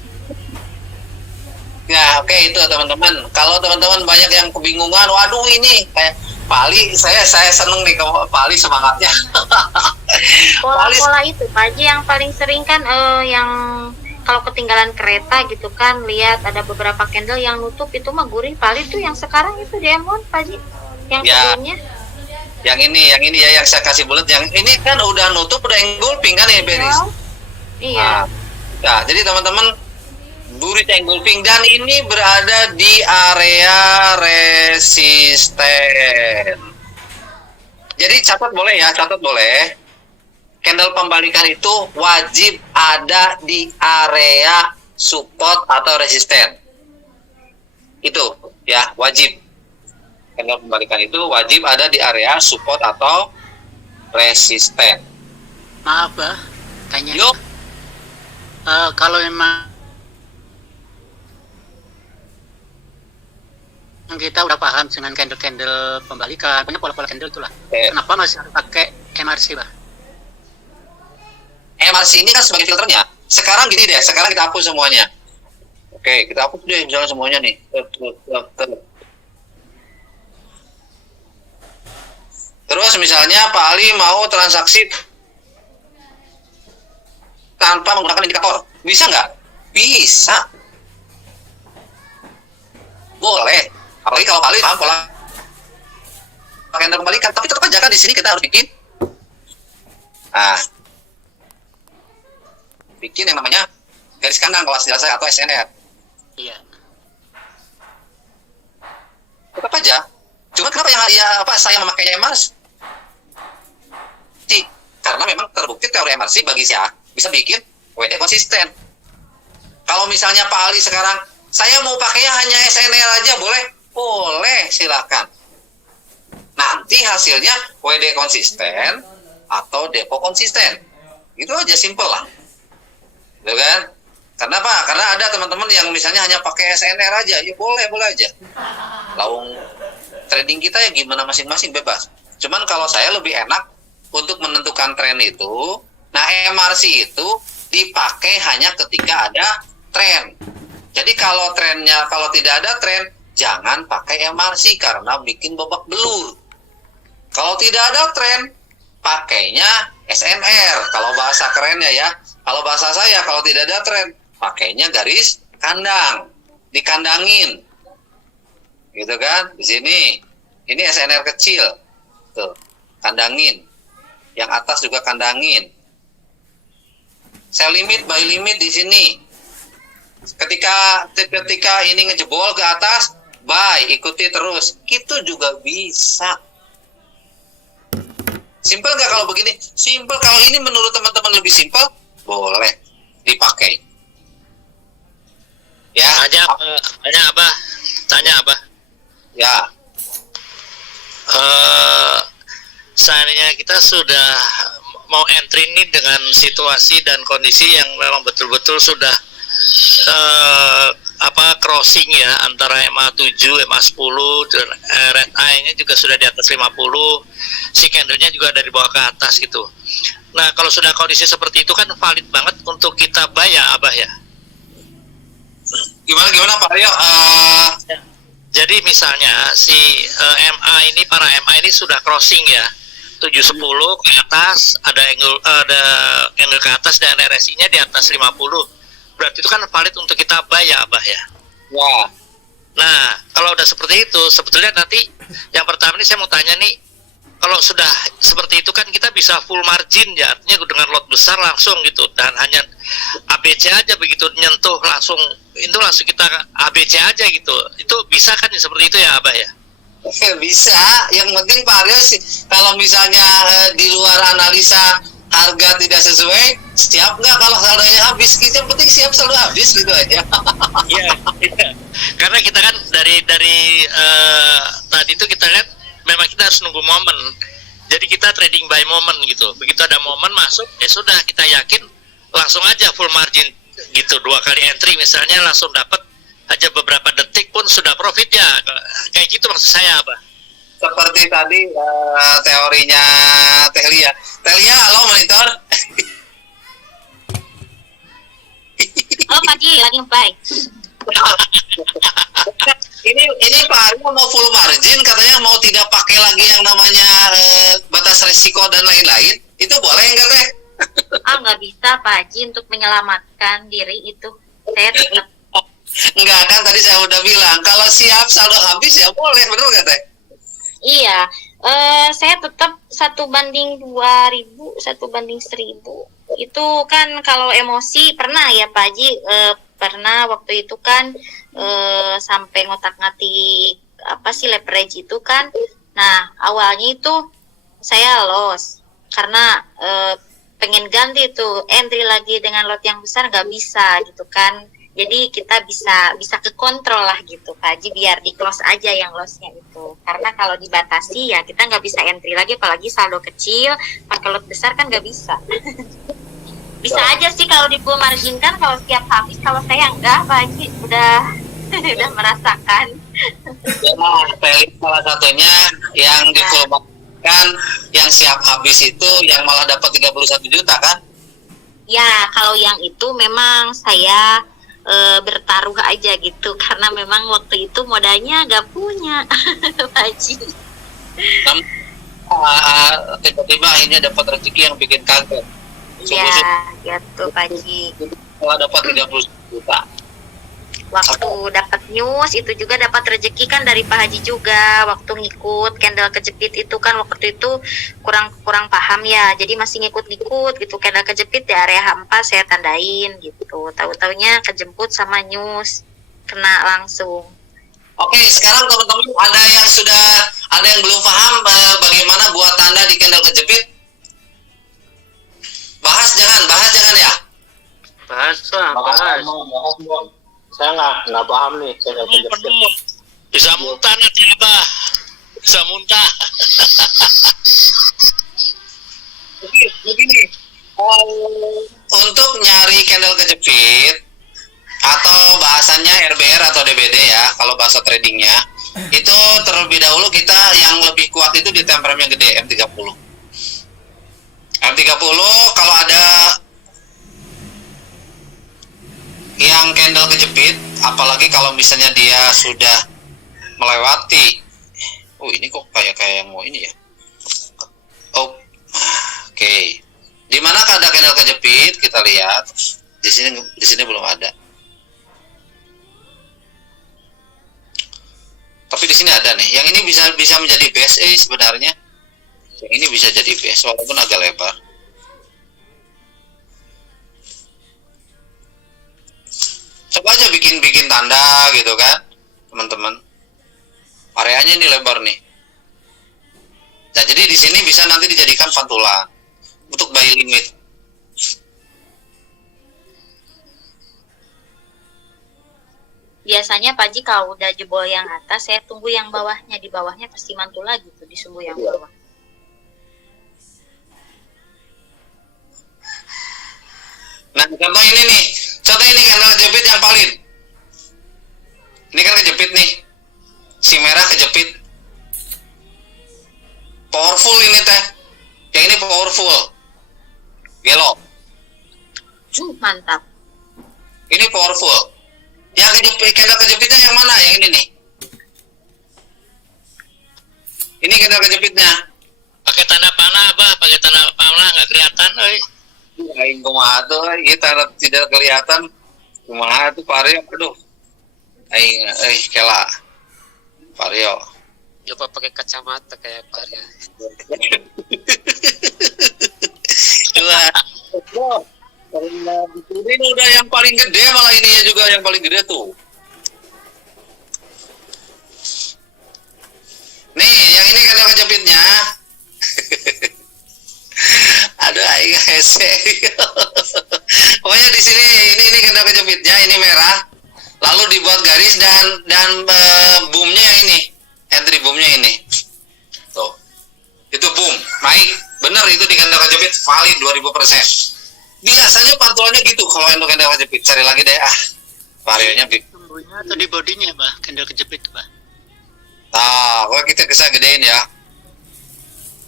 Ya oke, itu teman-teman. Kalau teman-teman banyak yang kebingungan, waduh ini kayak Pak Ali, saya seneng nih kalau Pak Ali semangatnya. Pola-pola itu Pak Haji yang paling sering kan yang kalau ketinggalan kereta gitu kan, lihat ada beberapa candle yang nutup itu mah gurih. Paling tuh yang sekarang itu diamond Pak Haji, yang Ya. sebelumnya. yang ini ya yang saya kasih bulat, yang ini kan udah nutup, udah engulfing kan ya Beris. Iya. Nah, jadi teman-teman, burit engulfing dan ini berada di area resisten. Jadi catat boleh ya, catat boleh. Candle pembalikan itu wajib ada di area support atau resisten. Itu ya, wajib. Candle pembalikan itu wajib ada di area support atau resisten. Maaf Bah, tanya. Yuk, Kalau memang kita udah paham dengan candle-candle pembalikan, banyak pola-pola candle itulah. Kenapa masih harus pakai MRC Bah? MRC ini kan sebagai filternya. Sekarang gini deh, sekarang kita hapus semuanya. Oke, kita hapus deh misalnya semuanya nih. Terus misalnya Pak Ali mau transaksi tanpa menggunakan indikator, bisa nggak? Bisa. Boleh. Apalagi kalau Pak Ali paham pola candle kembalikan, tapi tetap aja kan di sini kita harus bikin. Bikin yang namanya garis kandang kalau istilah saya atau SNR. Iya. Tetap aja. Cuma kenapa saya memakainya MRC? Karena memang terbukti teori MRC bagi saya bisa bikin WD konsisten. Kalau misalnya Pak Ali sekarang, saya mau pakainya hanya SNR aja, boleh? Boleh, silakan. Nanti hasilnya WD konsisten atau depo konsisten. Itu aja, simple lah. Gitu kan? Karena apa? Karena ada teman-teman yang misalnya hanya pakai SNR aja, ya boleh aja. Lawung trading kita ya gimana masing-masing, bebas. Cuman kalau saya lebih enak untuk menentukan tren itu, nah MRC itu dipakai hanya ketika ada tren. Jadi kalau tidak ada tren, jangan pakai MRC karena bikin babak belur. Kalau tidak ada tren, pakainya SNR. Kalau bahasa kerennya ya. Kalau bahasa saya, kalau tidak ada tren, pakainya garis kandang, dikandangin, gitu kan? Di sini, ini SNR kecil, tuh, kandangin. Yang atas juga kandangin. Sell limit, buy limit di sini. Ketika ini ngejebol ke atas, buy, ikuti terus. Itu juga bisa. Simple nggak kalau begini? Simple. Kalau ini menurut teman-teman lebih simple, boleh dipakai. Ya. Tanya apa? Ya. Seandainya kita sudah mau entry ini dengan situasi dan kondisi yang memang betul-betul sudah crossing ya antara MA7, MA10 dan red eye-nya juga sudah di atas 50, si candle-nya juga dari bawah ke atas gitu. Nah, kalau sudah kondisi seperti itu kan valid banget untuk kita buy ya, Abah ya. Gimana Pak Aryo? Jadi misalnya si para MA ini sudah crossing ya 710 ke atas, ada angle ke atas dan RSI-nya di atas 50. Berarti itu kan valid untuk kita buy ya, Abah ya. Ya. Nah, kalau udah seperti itu, sebetulnya nanti yang pertama nih saya mau tanya nih, kalau sudah seperti itu kan kita bisa full margin ya, artinya dengan lot besar langsung gitu, dan hanya ABC aja begitu nyentuh langsung, itu langsung kita ABC aja gitu. Itu bisa kan seperti itu ya, Abah ya? Bisa, yang penting Pak Aryo sih kalau misalnya di luar analisa harga tidak sesuai, siap nggak kalau saldonya habis? Yang penting siap saldo habis gitu aja. Iya, karena kita kan dari tadi itu kita lihat memang kita harus nunggu momen. Jadi kita trading by momen gitu. Begitu ada momen masuk, ya sudah kita yakin langsung aja full margin gitu. 2 kali entry misalnya langsung dapat aja beberapa detik pun sudah profit ya. Kayak gitu maksud saya, Abah. Seperti tadi teorinya Tehlia. Tehlia, halo monitor. Oh, pagi lagi baik. ini Pak Aryo mau full margin, katanya mau tidak pakai lagi yang namanya batas resiko dan lain-lain. Itu boleh enggak Teh? Nggak bisa Pak Haji, untuk menyelamatkan diri itu saya tetap. Enggak, kan tadi saya udah bilang kalau siap saldo habis ya boleh, betul nggak Teh? Iya, saya tetap 1:2000, 1:1000. Itu kan kalau emosi pernah ya Pak Haji, pernah waktu itu kan sampai ngotak-ngatik leverage itu kan. Nah, awalnya itu saya loss karena pengen ganti tuh entry lagi dengan lot yang besar, nggak bisa gitu kan. Jadi kita bisa kekontrol lah gitu Pak Haji, biar di close aja yang lossnya itu. Karena kalau dibatasi ya kita nggak bisa entry lagi, apalagi saldo kecil pakai lot besar kan nggak bisa. Bisa aja sih kalau di full margin kan kalau setiap habis, kalau saya enggak Pak Haji udah udah merasakan. Ya, salah satunya yang di full margin kan yang siap habis itu yang malah dapat 31 juta kan? Ya, kalau yang itu memang saya bertaruh aja gitu, karena memang waktu itu modalnya gak punya Pak Haji. Tiba-tiba akhirnya dapat rezeki yang bikin kaget. Ya, gitu Pak Haji. Setelah dapat 30 juta. Waktu dapat news itu juga dapat rezeki kan dari Pak Haji juga. Waktu ngikut candle kejepit itu kan waktu itu kurang paham ya. Jadi masih ngikut-ngikut gitu, candle kejepit di area H4 saya tandain gitu. Tahu-taunya kejemput sama news, kena langsung. Oke, sekarang teman-teman ada yang belum paham bagaimana buat tanda di candle kejepit? Bahas jangan ya. Bahas. Saya nggak paham nih. Saya Penuh. Bisa muntah nanti, Abah. Bisa muntah. Begini, untuk nyari candle kejepit atau bahasanya RBR atau DBD ya, kalau bahasa tradingnya, itu terlebih dahulu kita yang lebih kuat itu di time frame yang gede, M30. M30 kalau ada yang candle kejepit, apalagi kalau misalnya dia sudah melewati, ini kok kayak yang mau ini ya. Oke. Di mana ada candle kejepit? Kita lihat. Di sini belum ada. Tapi di sini ada nih. Yang ini bisa menjadi base sebenarnya. Yang ini bisa jadi base walaupun agak lebar. Coba aja bikin tanda gitu kan, teman-teman. Areanya ini lebar nih. Nah, jadi di sini bisa nanti dijadikan pantulan untuk buy limit. Oke, biasanya Pak Haji kalau udah jebol yang atas, saya tunggu yang bawahnya. Di bawahnya pasti mantul lagi tuh di sumbu yang bawah. Nah, contoh ini nih. Contoh ini kan kejepit yang paling. Ini kan kejepit nih. Si merah kejepit. Powerful ini teh. Yang ini powerful. Belok. Mantap. Ini powerful. Yang kejepit, candle kejepitnya yang mana? Yang ini nih. Ini candle kejepitnya. Pakai tanda panah apa? Pakai tanda panah nggak kelihatan, oi. Aing kumaha tuh, kita tidak kelihatan. Kumaha tuh Vario, aduh. Aing, kela. Vario. Coba pakai kacamata kayak Vario. Ini udah yang paling gede, malah ininya juga yang paling gede tuh. Nih, yang ini kan kejepitnya. Aduh, aing hese. Pokoknya di sini ini kendal kejepitnya, ini merah. Lalu dibuat garis dan boomnya yang ini, entry boomnya ini. Tuh, itu boom, naik. Bener itu di kendal kejepit valid 2000%. Biasanya pantulannya gitu kalau untuk kendal kejepit. Cari lagi deh varionya. Sumbunya atau di bodinya, Bah? Kendal kejepit, Bah. Nah, pokoknya kita bisa gedein ya.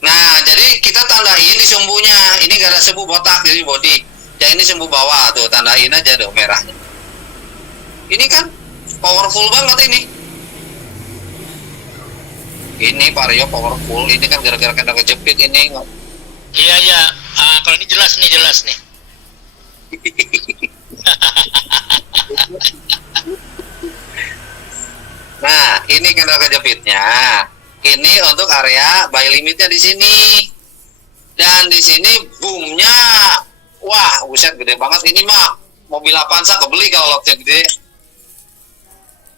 Nah, jadi kita tandain di sumbunya. Ini gak ada sumbu botak, jadi body. Yang ini sumbu bawah, tuh tandain aja dong merahnya. Ini kan powerful banget ini. Ini Vario powerful. Ini kan gara-gara kena kejepit ini. Iya, iya. Kalau ini jelas nih. Nah, ini kena kejepitnya. Ini untuk area buy limitnya di sini. Dan di sini boomnya, wah, buset gede banget ini mah. Mobil Avanza kebeli kalau lotnya gede.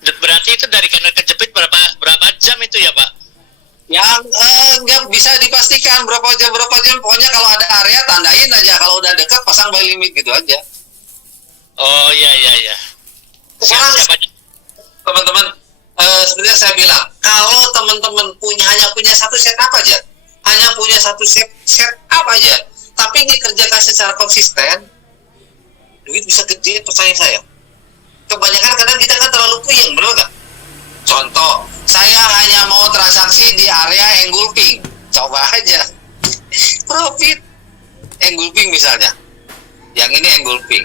Berarti itu dari kendal kejepit berapa jam itu ya, Pak? Yang nggak bisa dipastikan berapa jam. Pokoknya kalau ada area tandain aja. Kalau udah dekat pasang buy limit gitu aja. Oh iya. Sekarang Siapa aja? teman-teman, seperti yang saya bilang, kalau teman-teman hanya punya satu setup aja, tapi dikerjakan secara konsisten, duit bisa gede, percaya saya. Kebanyakan kadang kita kan terlalu puyeng, benar nggak? Contoh, saya hanya mau transaksi di area engulfing, coba aja, profit, engulfing misalnya, yang ini engulfing,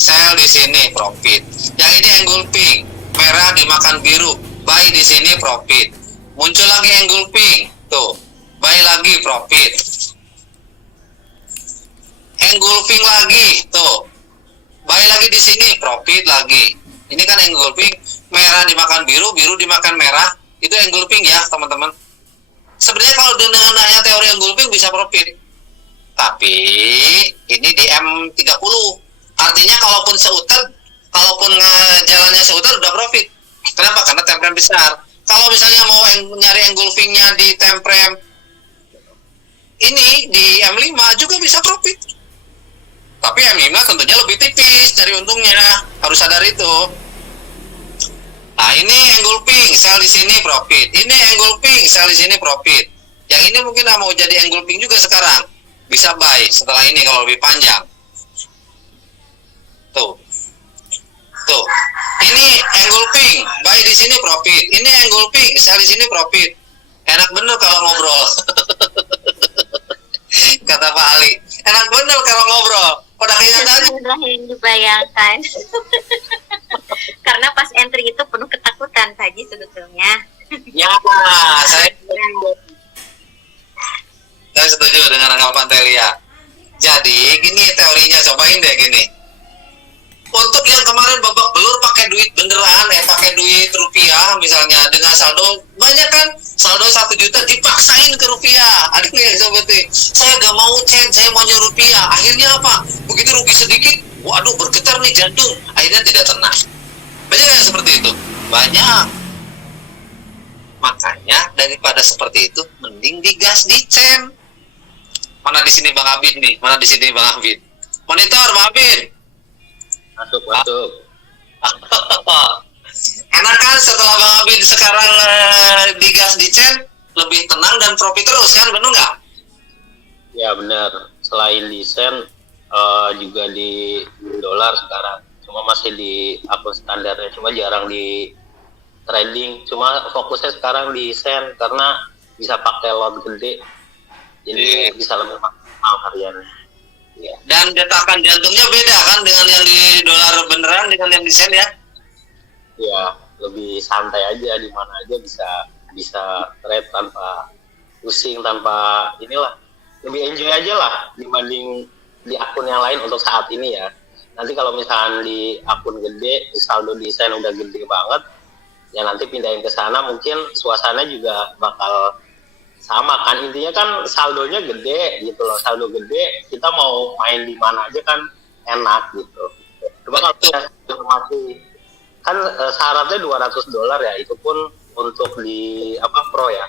sell di sini profit, yang ini engulfing, merah dimakan biru, buy di sini profit, muncul lagi engulfing, tuh, buy lagi profit, engulfing lagi, tuh, buy lagi di sini profit lagi. Ini kan engulfing, merah dimakan biru, biru dimakan merah, itu engulfing ya teman-teman. Sebenarnya kalau dengan hanya teori engulfing bisa profit, tapi ini di M30, artinya kalaupun jalannya seutar udah profit. Kenapa? Karena time frame besar. Kalau misalnya mau nyari engulfingnya di time frame ini di M5 juga bisa profit. Tapi M5 tentunya lebih tipis dari untungnya, harus sadar itu. Nah, ini engulfing, sell di sini profit. Ini engulfing, sell di sini profit. Yang ini mungkin mau jadi engulfing juga sekarang. Bisa buy setelah ini kalau lebih panjang. Tuh. Ini engulfing, buy di sini profit. Ini engulfing, sell di sini profit. Enak bener kalau ngobrol. Kata Pak Ali. Enak bener kalau ngobrol. Pada kenyataannya yang dibayangkan. Karena pas entry itu penuh ketakutan Pak Haji sebetulnya. ya, saya setuju dengan anggapan Telia. Jadi gini teorinya, cobain deh gini. Untuk yang kemarin babak belur pakai duit beneran, pakai duit rupiah misalnya dengan saldo banyak kan, saldo 1 juta dipaksain ke rupiah. Ada yang seperti saya gak mau change, saya maunya rupiah. Akhirnya apa? Begitu rugi sedikit, waduh bergetar nih jantung, akhirnya tidak tenang. Banyak yang seperti itu, banyak. Makanya daripada seperti itu, mending digas di chain. Mana di sini Bang Abid nih? Mana di sini Bang Abid? Monitor Bang Abid. Masuk. Enak kan setelah Bang Abid sekarang digas di Chen lebih tenang dan profit terus kan, bener nggak? Ya benar. Selain di sen juga di dolar sekarang. Cuma masih di akun standarnya. Cuma jarang di trading. Cuma fokusnya sekarang di sen karena bisa pakai lot gede. Jadi bisa lebih maksimal hariannya. Ya. Dan detakan jantungnya beda kan dengan yang di dolar beneran dengan yang di sen ya? Ya lebih santai aja, di mana aja bisa trade tanpa pusing, tanpa inilah, lebih enjoy aja lah dibanding di akun yang lain untuk saat ini ya. Nanti kalau misalnya di akun gede, saldo desain udah gede banget, ya nanti pindahin ke sana mungkin suasana juga bakal sama kan. Intinya kan saldonya gede gitu loh, saldo gede, kita mau main di mana aja kan enak gitu. Coba kalau kita masih kan syaratnya $200 ya, itu pun untuk di pro ya.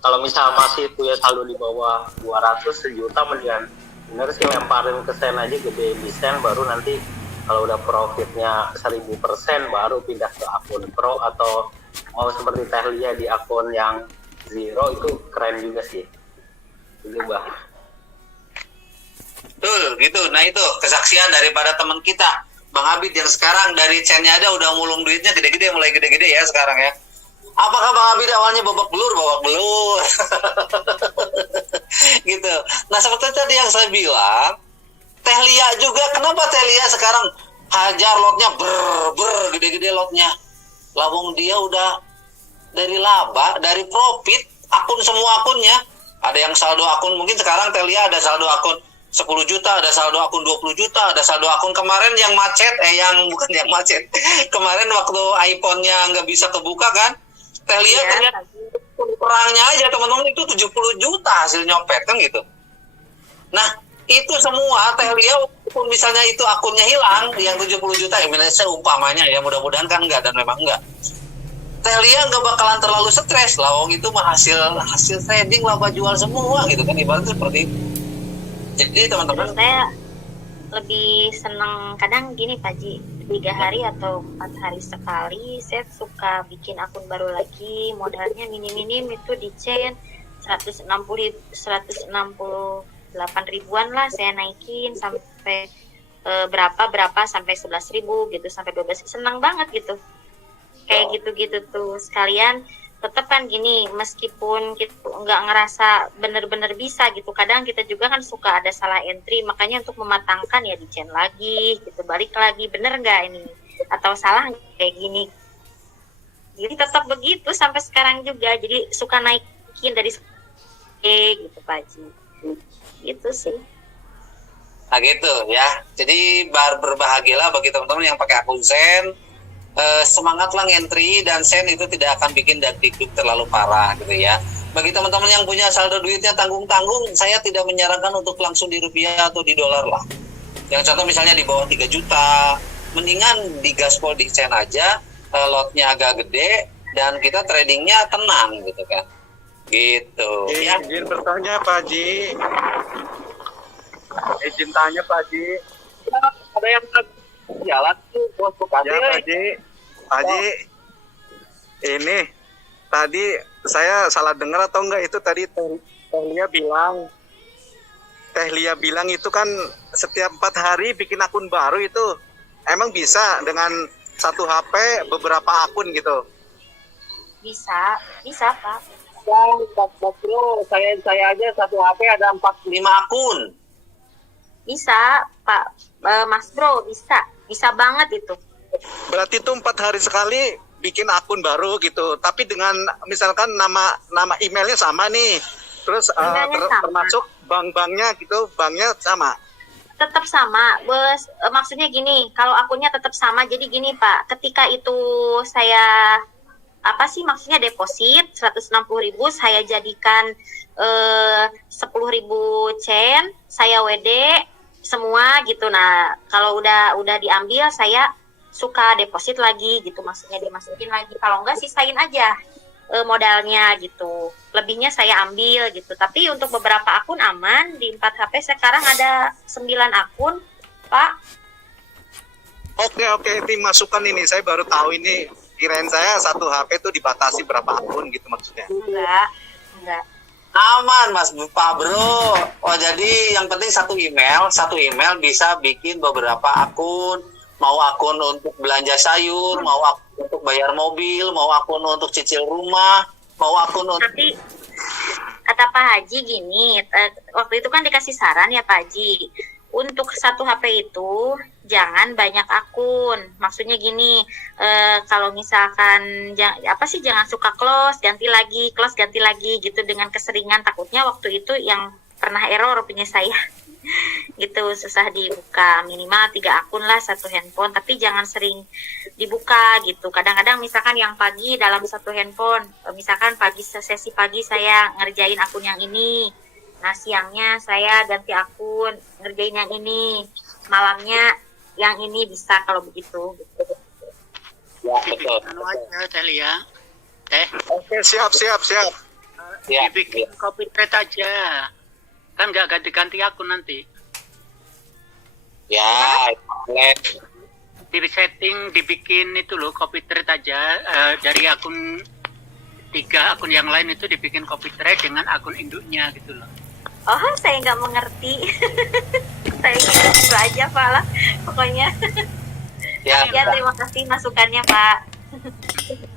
Kalau misal masih punya saldo di bawah 200, sejuta, mendingan bener sih lemparin ke sen aja, gede di sen, baru nanti kalau udah profitnya 1000% baru pindah ke akun pro, atau mau seperti Tehlia di akun yang zero, itu keren juga sih. Itu bah. Betul gitu. Nah itu kesaksian daripada teman kita Bang Abid yang sekarang dari Chen-nya ada udah ngulung duitnya gede-gede, mulai gede-gede ya sekarang ya. Apakah Bang Abid awalnya babak belur gitu. Nah seperti tadi yang saya bilang, Tehlia juga, kenapa Tehlia sekarang hajar lotnya gede-gede lotnya, lawang dia udah dari laba, dari profit, akun semua akunnya. Ada yang saldo akun, mungkin sekarang Tehlia ada saldo akun 10 juta, ada saldo akun 20 juta, ada saldo akun kemarin yang macet, kemarin waktu iPhone-nya nggak bisa kebuka kan, Tehlia ternyata perangnya aja teman-teman itu 70 juta hasil nyopet kan gitu. Nah itu semua Tehlia, walaupun misalnya itu akunnya hilang yang 70 juta, Indonesia umpamanya ya, mudah-mudahan kan enggak dan memang enggak, Tehlia nggak bakalan terlalu stres, lawang itu mah hasil trading, laba jual semua gitu kan, ibaratnya seperti itu. Jadi teman-teman, saya lebih senang kadang gini Pak Ji, 3 hari atau 4 hari sekali saya suka bikin akun baru lagi, modalnya minim-minim itu di chain 168 ribuan lah, saya naikin sampai berapa sampai 11.000 gitu, sampai 12, senang banget gitu kayak gitu-gitu tuh. Sekalian tetap kan gini, meskipun kita nggak ngerasa bener-bener bisa gitu, kadang kita juga kan suka ada salah entry, makanya untuk mematangkan ya di chain lagi gitu, balik lagi bener nggak ini atau salah kayak gini, jadi tetap begitu sampai sekarang juga, jadi suka naikin dari gitu Pak Ji, gitu sih. nah gitu ya. Jadi berbahagialah bagi teman-teman yang pakai akun Zen. Semangatlah ngentry, dan sen itu tidak akan bikin dagdikduk terlalu parah gitu ya. Bagi teman-teman yang punya saldo duitnya tanggung-tanggung, saya tidak menyarankan untuk langsung di rupiah atau di dolar lah. Yang contoh misalnya di bawah 3 juta, mendingan digaspol di sen aja, lotnya agak gede, dan kita tradingnya tenang gitu kan. Gitu ya. Izin bertanya Pak Haji. Izin tanya Pak Haji. Ada yang jalan tuh bos Bukati. Ya Pak Haji, ini tadi saya salah dengar atau enggak, itu tadi Tehlia bilang itu kan setiap 4 hari bikin akun baru, itu emang bisa dengan satu HP beberapa akun gitu? Bisa Pak. Bro, saya aja satu HP ada 45 akun. Bisa Pak, Mas Bro, bisa banget itu. Berarti itu 4 hari sekali bikin akun baru gitu, tapi dengan misalkan nama emailnya sama nih, terus termasuk banknya gitu, banknya sama. Tetap sama, bos. Maksudnya gini, kalau akunnya tetap sama, jadi gini Pak, ketika itu saya maksudnya deposit 160.000, saya jadikan 10.000 chain, saya WD semua gitu. Nah, kalau udah diambil, saya suka deposit lagi gitu, maksudnya dimasukin lagi. Kalau enggak sisain aja modalnya gitu. Lebihnya saya ambil gitu. Tapi untuk beberapa akun aman, di 4 HP sekarang ada 9 akun, Pak. Oke, ini masukan ini. Saya baru tahu ini. Kirain saya satu HP itu dibatasi berapa akun gitu maksudnya. Enggak. Aman Mas Pak Bro. Oh jadi yang penting satu email bisa bikin beberapa akun. Mau akun untuk belanja sayur, mau akun untuk bayar mobil, mau akun untuk cicil rumah, mau akun untuk... Tapi kata Pak Haji gini, waktu itu kan dikasih saran ya Pak Haji, untuk satu HP itu jangan banyak akun. Maksudnya gini, kalau misalkan jangan suka close ganti lagi gitu dengan keseringan, takutnya waktu itu yang pernah error punya saya gitu, susah dibuka. Minimal 3 akun lah satu handphone, tapi jangan sering dibuka gitu. Kadang-kadang misalkan yang pagi dalam satu handphone, misalkan sesi pagi saya ngerjain akun yang ini, nah siangnya saya ganti akun ngerjain yang ini, malamnya yang ini, bisa kalau begitu gitu. Ya betul. Telia. Oke, siap. Ya, Dibikin copy trade aja. Kan nggak ganti-ganti akun nanti. Ya, boleh. Di setting dibikin itu loh, copy trade aja. Dari akun 3 akun yang lain itu dibikin copy trade dengan akun induknya gitu loh. Oh, saya nggak mengerti. Saya gitu aja Pak lah pokoknya. Ya, Terima kasih masukannya Pak.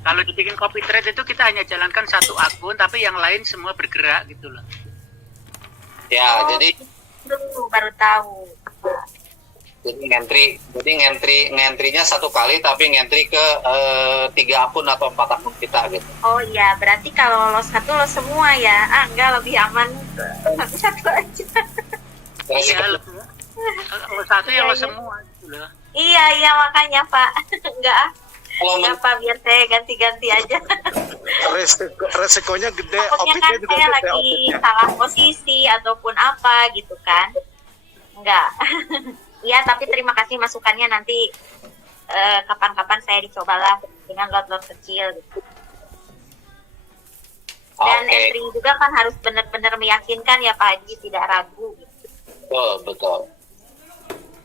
Kalau dibikin copy trade itu kita hanya jalankan satu akun, tapi yang lain semua bergerak gitu loh. ya jadi Baru tahu. ngentrinya satu kali tapi ngentri ke 3 akun atau 4 akun kita gitu. Oh iya, berarti kalau lolos satu lolos semua ya? Enggak, lebih aman satu aja. Iya, lo satu ya lo semua gitu loh. Iya makanya Pak. Enggak Pak, biar saya ganti-ganti aja. Resikonya gede, Takutnya kan objeknya juga saya gede. lagi salah posisi ataupun apa gitu kan. Enggak. Iya, tapi terima kasih masukannya, nanti kapan-kapan saya dicobalah dengan lot-lot kecil gitu. Dan entry juga kan harus benar-benar meyakinkan ya Pak Haji, tidak ragu gitu. Betul.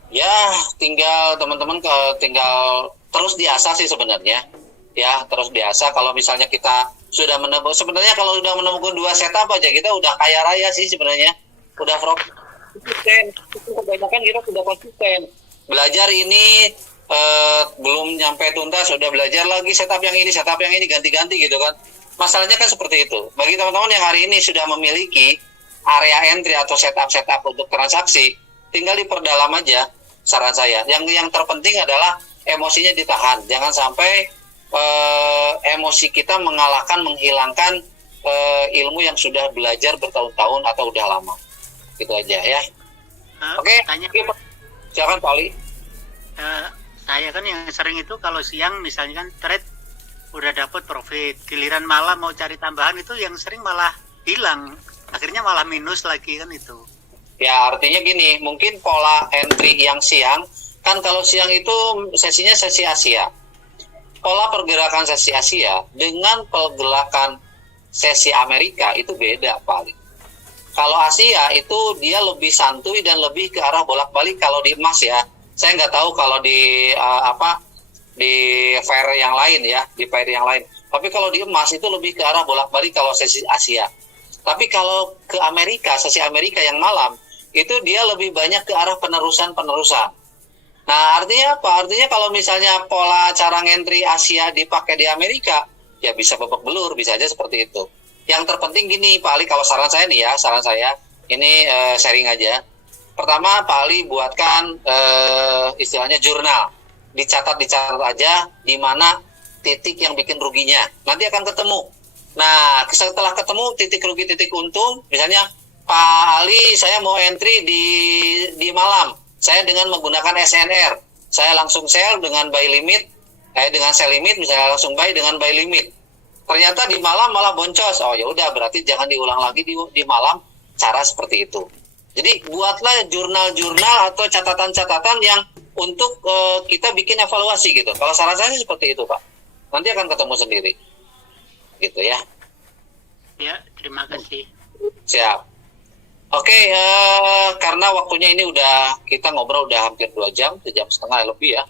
Ya, tinggal teman-teman tinggal terus diasah sih sebenarnya. Ya, terus diasah. Kalau misalnya kita sudah menemukan, sebenarnya kalau sudah menemukan 2 setup aja kita udah kaya raya sih sebenarnya. Udah konsisten. Kebanyakan kita sudah konsisten. Belajar ini belum nyampe tuntas, sudah belajar lagi setup yang ini, ganti-ganti gitu kan. Masalahnya kan seperti itu. Bagi teman-teman yang hari ini sudah memiliki area entry atau setup untuk transaksi, tinggal diperdalam aja saran saya. Yang terpenting adalah emosinya ditahan. Jangan sampai emosi kita menghilangkan ilmu yang sudah belajar bertahun-tahun atau udah lama. Gitu aja ya. Oke. Silakan Pak Ali. Saya kan yang sering itu kalau siang misalnya kan trade udah dapat profit, giliran malam mau cari tambahan itu yang sering malah hilang, akhirnya malah minus lagi kan itu. Ya artinya gini, mungkin pola entry yang siang kan, kalau siang itu sesinya sesi Asia, pola pergerakan sesi Asia dengan pergerakan sesi Amerika itu beda paling. Kalau Asia itu dia lebih santuy dan lebih ke arah bolak-balik kalau di emas ya. Saya nggak tahu kalau di di pair yang lain ya, di pair yang lain. Tapi kalau di emas itu lebih ke arah bolak-balik kalau sesi Asia. Tapi kalau ke Amerika, sesi Amerika yang malam, itu dia lebih banyak ke arah penerusan-penerusan. Nah, artinya apa? Artinya kalau misalnya pola cara ngentry Asia dipakai di Amerika, ya bisa babak belur, bisa aja seperti itu. Yang terpenting gini, Pak Ali, kalau saran saya nih ya, ini sharing aja. Pertama, Pak Ali buatkan istilahnya jurnal. Dicatat aja di mana titik yang bikin ruginya. Nanti akan ketemu. Nah, setelah ketemu titik rugi, titik untung, misalnya Pak Ali, saya mau entry di malam. Saya dengan menggunakan SNR. Saya langsung sell dengan buy limit. Dengan sell limit, misalnya langsung buy dengan buy limit. Ternyata di malam malah boncos. Oh ya udah, berarti jangan diulang lagi di malam cara seperti itu. Jadi buatlah jurnal-jurnal atau catatan-catatan yang untuk kita bikin evaluasi gitu. Kalau saran saya sih seperti itu, Pak. Nanti akan ketemu sendiri. Gitu ya. Ya, terima kasih. Siap. Oke, karena waktunya ini kita ngobrol udah hampir 2 jam, 1,5 jam lebih ya.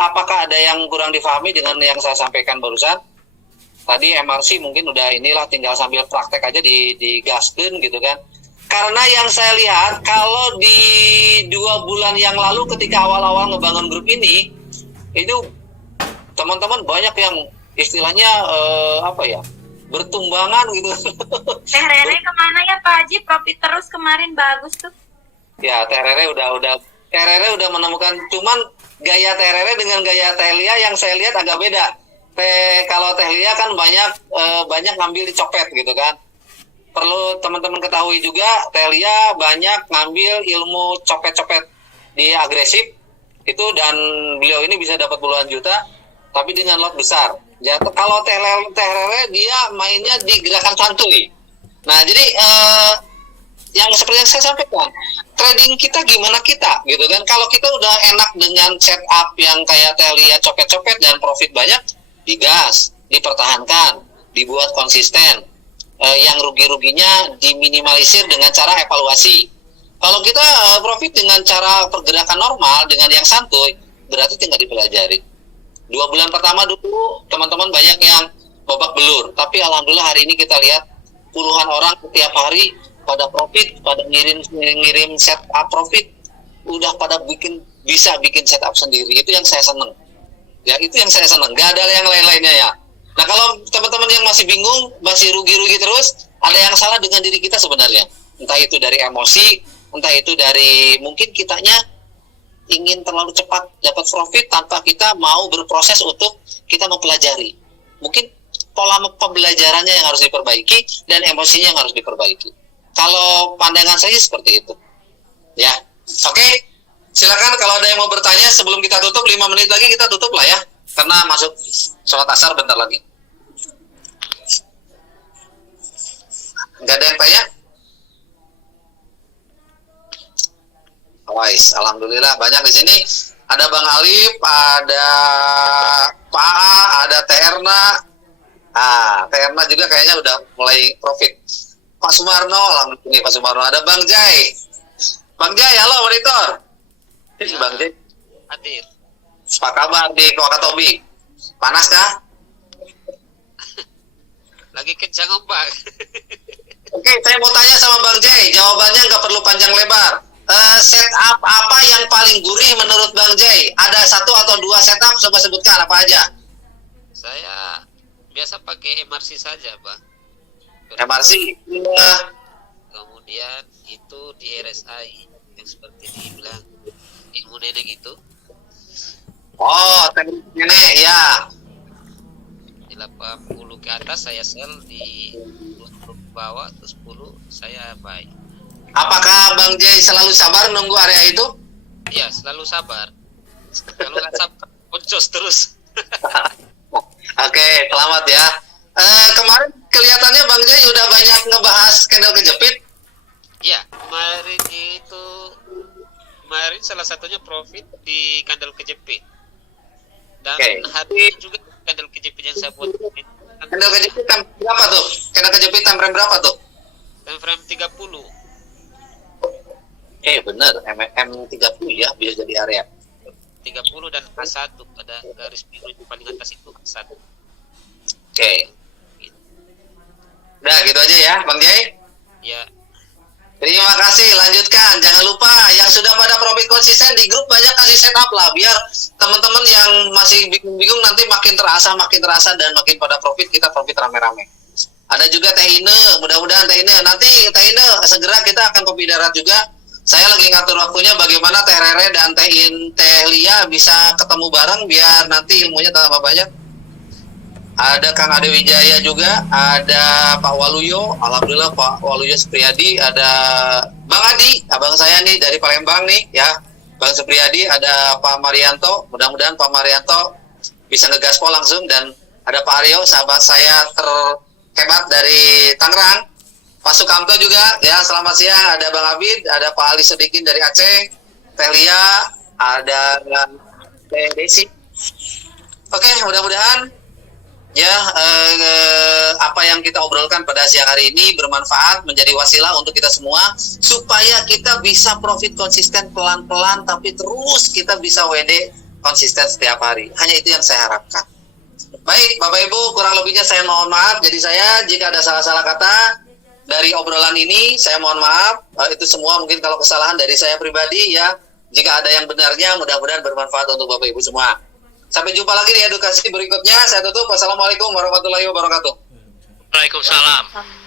Apakah ada yang kurang difahami dengan yang saya sampaikan barusan? Tadi MRC mungkin udah inilah, tinggal sambil praktek aja di gaskeun gitu kan. Karena yang saya lihat kalau di 2 bulan yang lalu ketika awal-awal ngebangun grup ini, itu teman-teman banyak yang istilahnya bertumbangan gitu. Teh Rere kemana ya Pak Haji? Profit terus kemarin bagus tuh. Ya, Teh Rere udah menemukan, cuman gaya Teh Rere dengan gaya Teh Lia yang saya lihat agak beda. Kalau Teh Lia kan banyak ngambil dicopet gitu kan. Perlu teman-teman ketahui juga, Teh Lia banyak ngambil ilmu copet-copet di agresif itu, dan beliau ini bisa dapat puluhan juta tapi dengan lot besar. Kalau Teh Rere dia mainnya di gerakan santuy. Nah, jadi yang seperti yang saya sampaikan, trading kita gimana kita gitu kan. Kalau kita udah enak dengan setup yang kayak Teh Lia copet-copet dan profit banyak, digas, dipertahankan, dibuat konsisten. Yang rugi-ruginya diminimalisir dengan cara evaluasi. Kalau kita profit dengan cara pergerakan normal, dengan yang santuy, berarti tinggal dipelajari. 2 bulan pertama dulu teman-teman banyak yang babak belur, tapi alhamdulillah hari ini kita lihat puluhan orang setiap hari pada profit, pada ngirim setup profit, udah pada bisa bikin setup sendiri. Itu yang saya seneng. Ya, itu yang saya senang. Gak ada yang lain-lainnya ya. Nah, kalau teman-teman yang masih bingung, masih rugi-rugi terus, ada yang salah dengan diri kita sebenarnya. Entah itu dari emosi, entah itu dari mungkin kitanya ingin terlalu cepat dapat profit tanpa kita mau berproses untuk kita mempelajari. Mungkin pola pembelajarannya yang harus diperbaiki dan emosinya yang harus diperbaiki. Kalau pandangan saya seperti itu. Ya. Oke. Silakan kalau ada yang mau bertanya sebelum kita tutup, 5 menit lagi kita tutup lah ya. Karena masuk sholat asar bentar lagi. Nggak ada yang tanya? Wais, alhamdulillah banyak di sini. Ada Bang Alif, ada Pak A, ada Teh Erna. Teh Erna juga kayaknya udah mulai profit. Pak Sumarno, alhamdulillah Pak Sumarno. Ada Bang Jai. Bang Jai, halo monitor. Ya. Bang Jai. Hadir. Apa kabar di Wakatobi? Panas kah? Lagi kencang ombak. Oke, saya mau tanya sama Bang Jai. Jawabannya nggak perlu panjang lebar. Setup apa yang paling gurih menurut Bang Jai? Ada 1 atau 2 setup, coba sebutkan apa aja. Saya biasa pakai MRC saja, Bang. MRC? Kemudian itu di RSI yang seperti dibilang ilmu nenek itu. Oh, teknik nenek ya. Di 80 ke atas saya sell, di 20 ke bawah terus 10 saya buy. Apakah Bang Jai selalu sabar nunggu area itu? Iya, selalu sabar. Kalau nggak sabar, boncos terus. Oke, selamat ya. Kemarin kelihatannya Bang Jai udah banyak ngebahas candle kejepit. Iya, kemarin salah satunya profit di candle kejepit. Dan hari juga candle kejepit yang saya buat. Candle kejepit time berapa tuh? Candle kejepit time frame berapa tuh? Time frame 30. Bener, M30 ya, bisa jadi area 30 dan A1, ada garis biru yang paling atas itu A1. Oke. Udah gitu aja ya Bang Jai. Ya. Terima kasih, lanjutkan. Jangan lupa yang sudah pada profit konsisten di grup banyak kasih setup lah, biar teman-teman yang masih bingung-bingung nanti makin terasa dan makin pada profit, kita profit rame-rame. Ada juga Teh Ine, mudah-mudahan Teh Ine, nanti Teh Ine segera kita akan kopi darat juga. Saya lagi ngatur waktunya bagaimana Teh Rere dan Teh Lia bisa ketemu bareng biar nanti ilmunya tambah banyak. Ada Kang Ade Wijaya juga, ada Pak Waluyo, alhamdulillah Pak Waluyo Supriyadi, ada Bang Adi, abang saya nih dari Palembang nih ya, Bang Supriyadi, ada Pak Marianto, mudah-mudahan Pak Marianto bisa ngegaspol langsung, dan ada Pak Aryo, sahabat saya terhebat dari Tangerang. Pak Sukamto juga, ya selamat siang, ada Bang Abid, ada Pak Ali Sedikin dari Aceh, Teh Lia, ada Teh Desi. Oke, mudah-mudahan ya apa yang kita obrolkan pada siang hari ini bermanfaat, menjadi wasilah untuk kita semua, supaya kita bisa profit konsisten pelan-pelan, tapi terus kita bisa WD konsisten setiap hari. Hanya itu yang saya harapkan. Baik, Bapak Ibu, kurang lebihnya saya mohon maaf. Jadi saya jika ada salah-salah kata dari obrolan ini, saya mohon maaf. Itu semua mungkin kalau kesalahan dari saya pribadi ya. Jika ada yang benarnya, mudah-mudahan bermanfaat untuk Bapak Ibu semua. Sampai jumpa lagi di edukasi berikutnya. Saya tutup. Wassalamualaikum warahmatullahi wabarakatuh. Waalaikumsalam.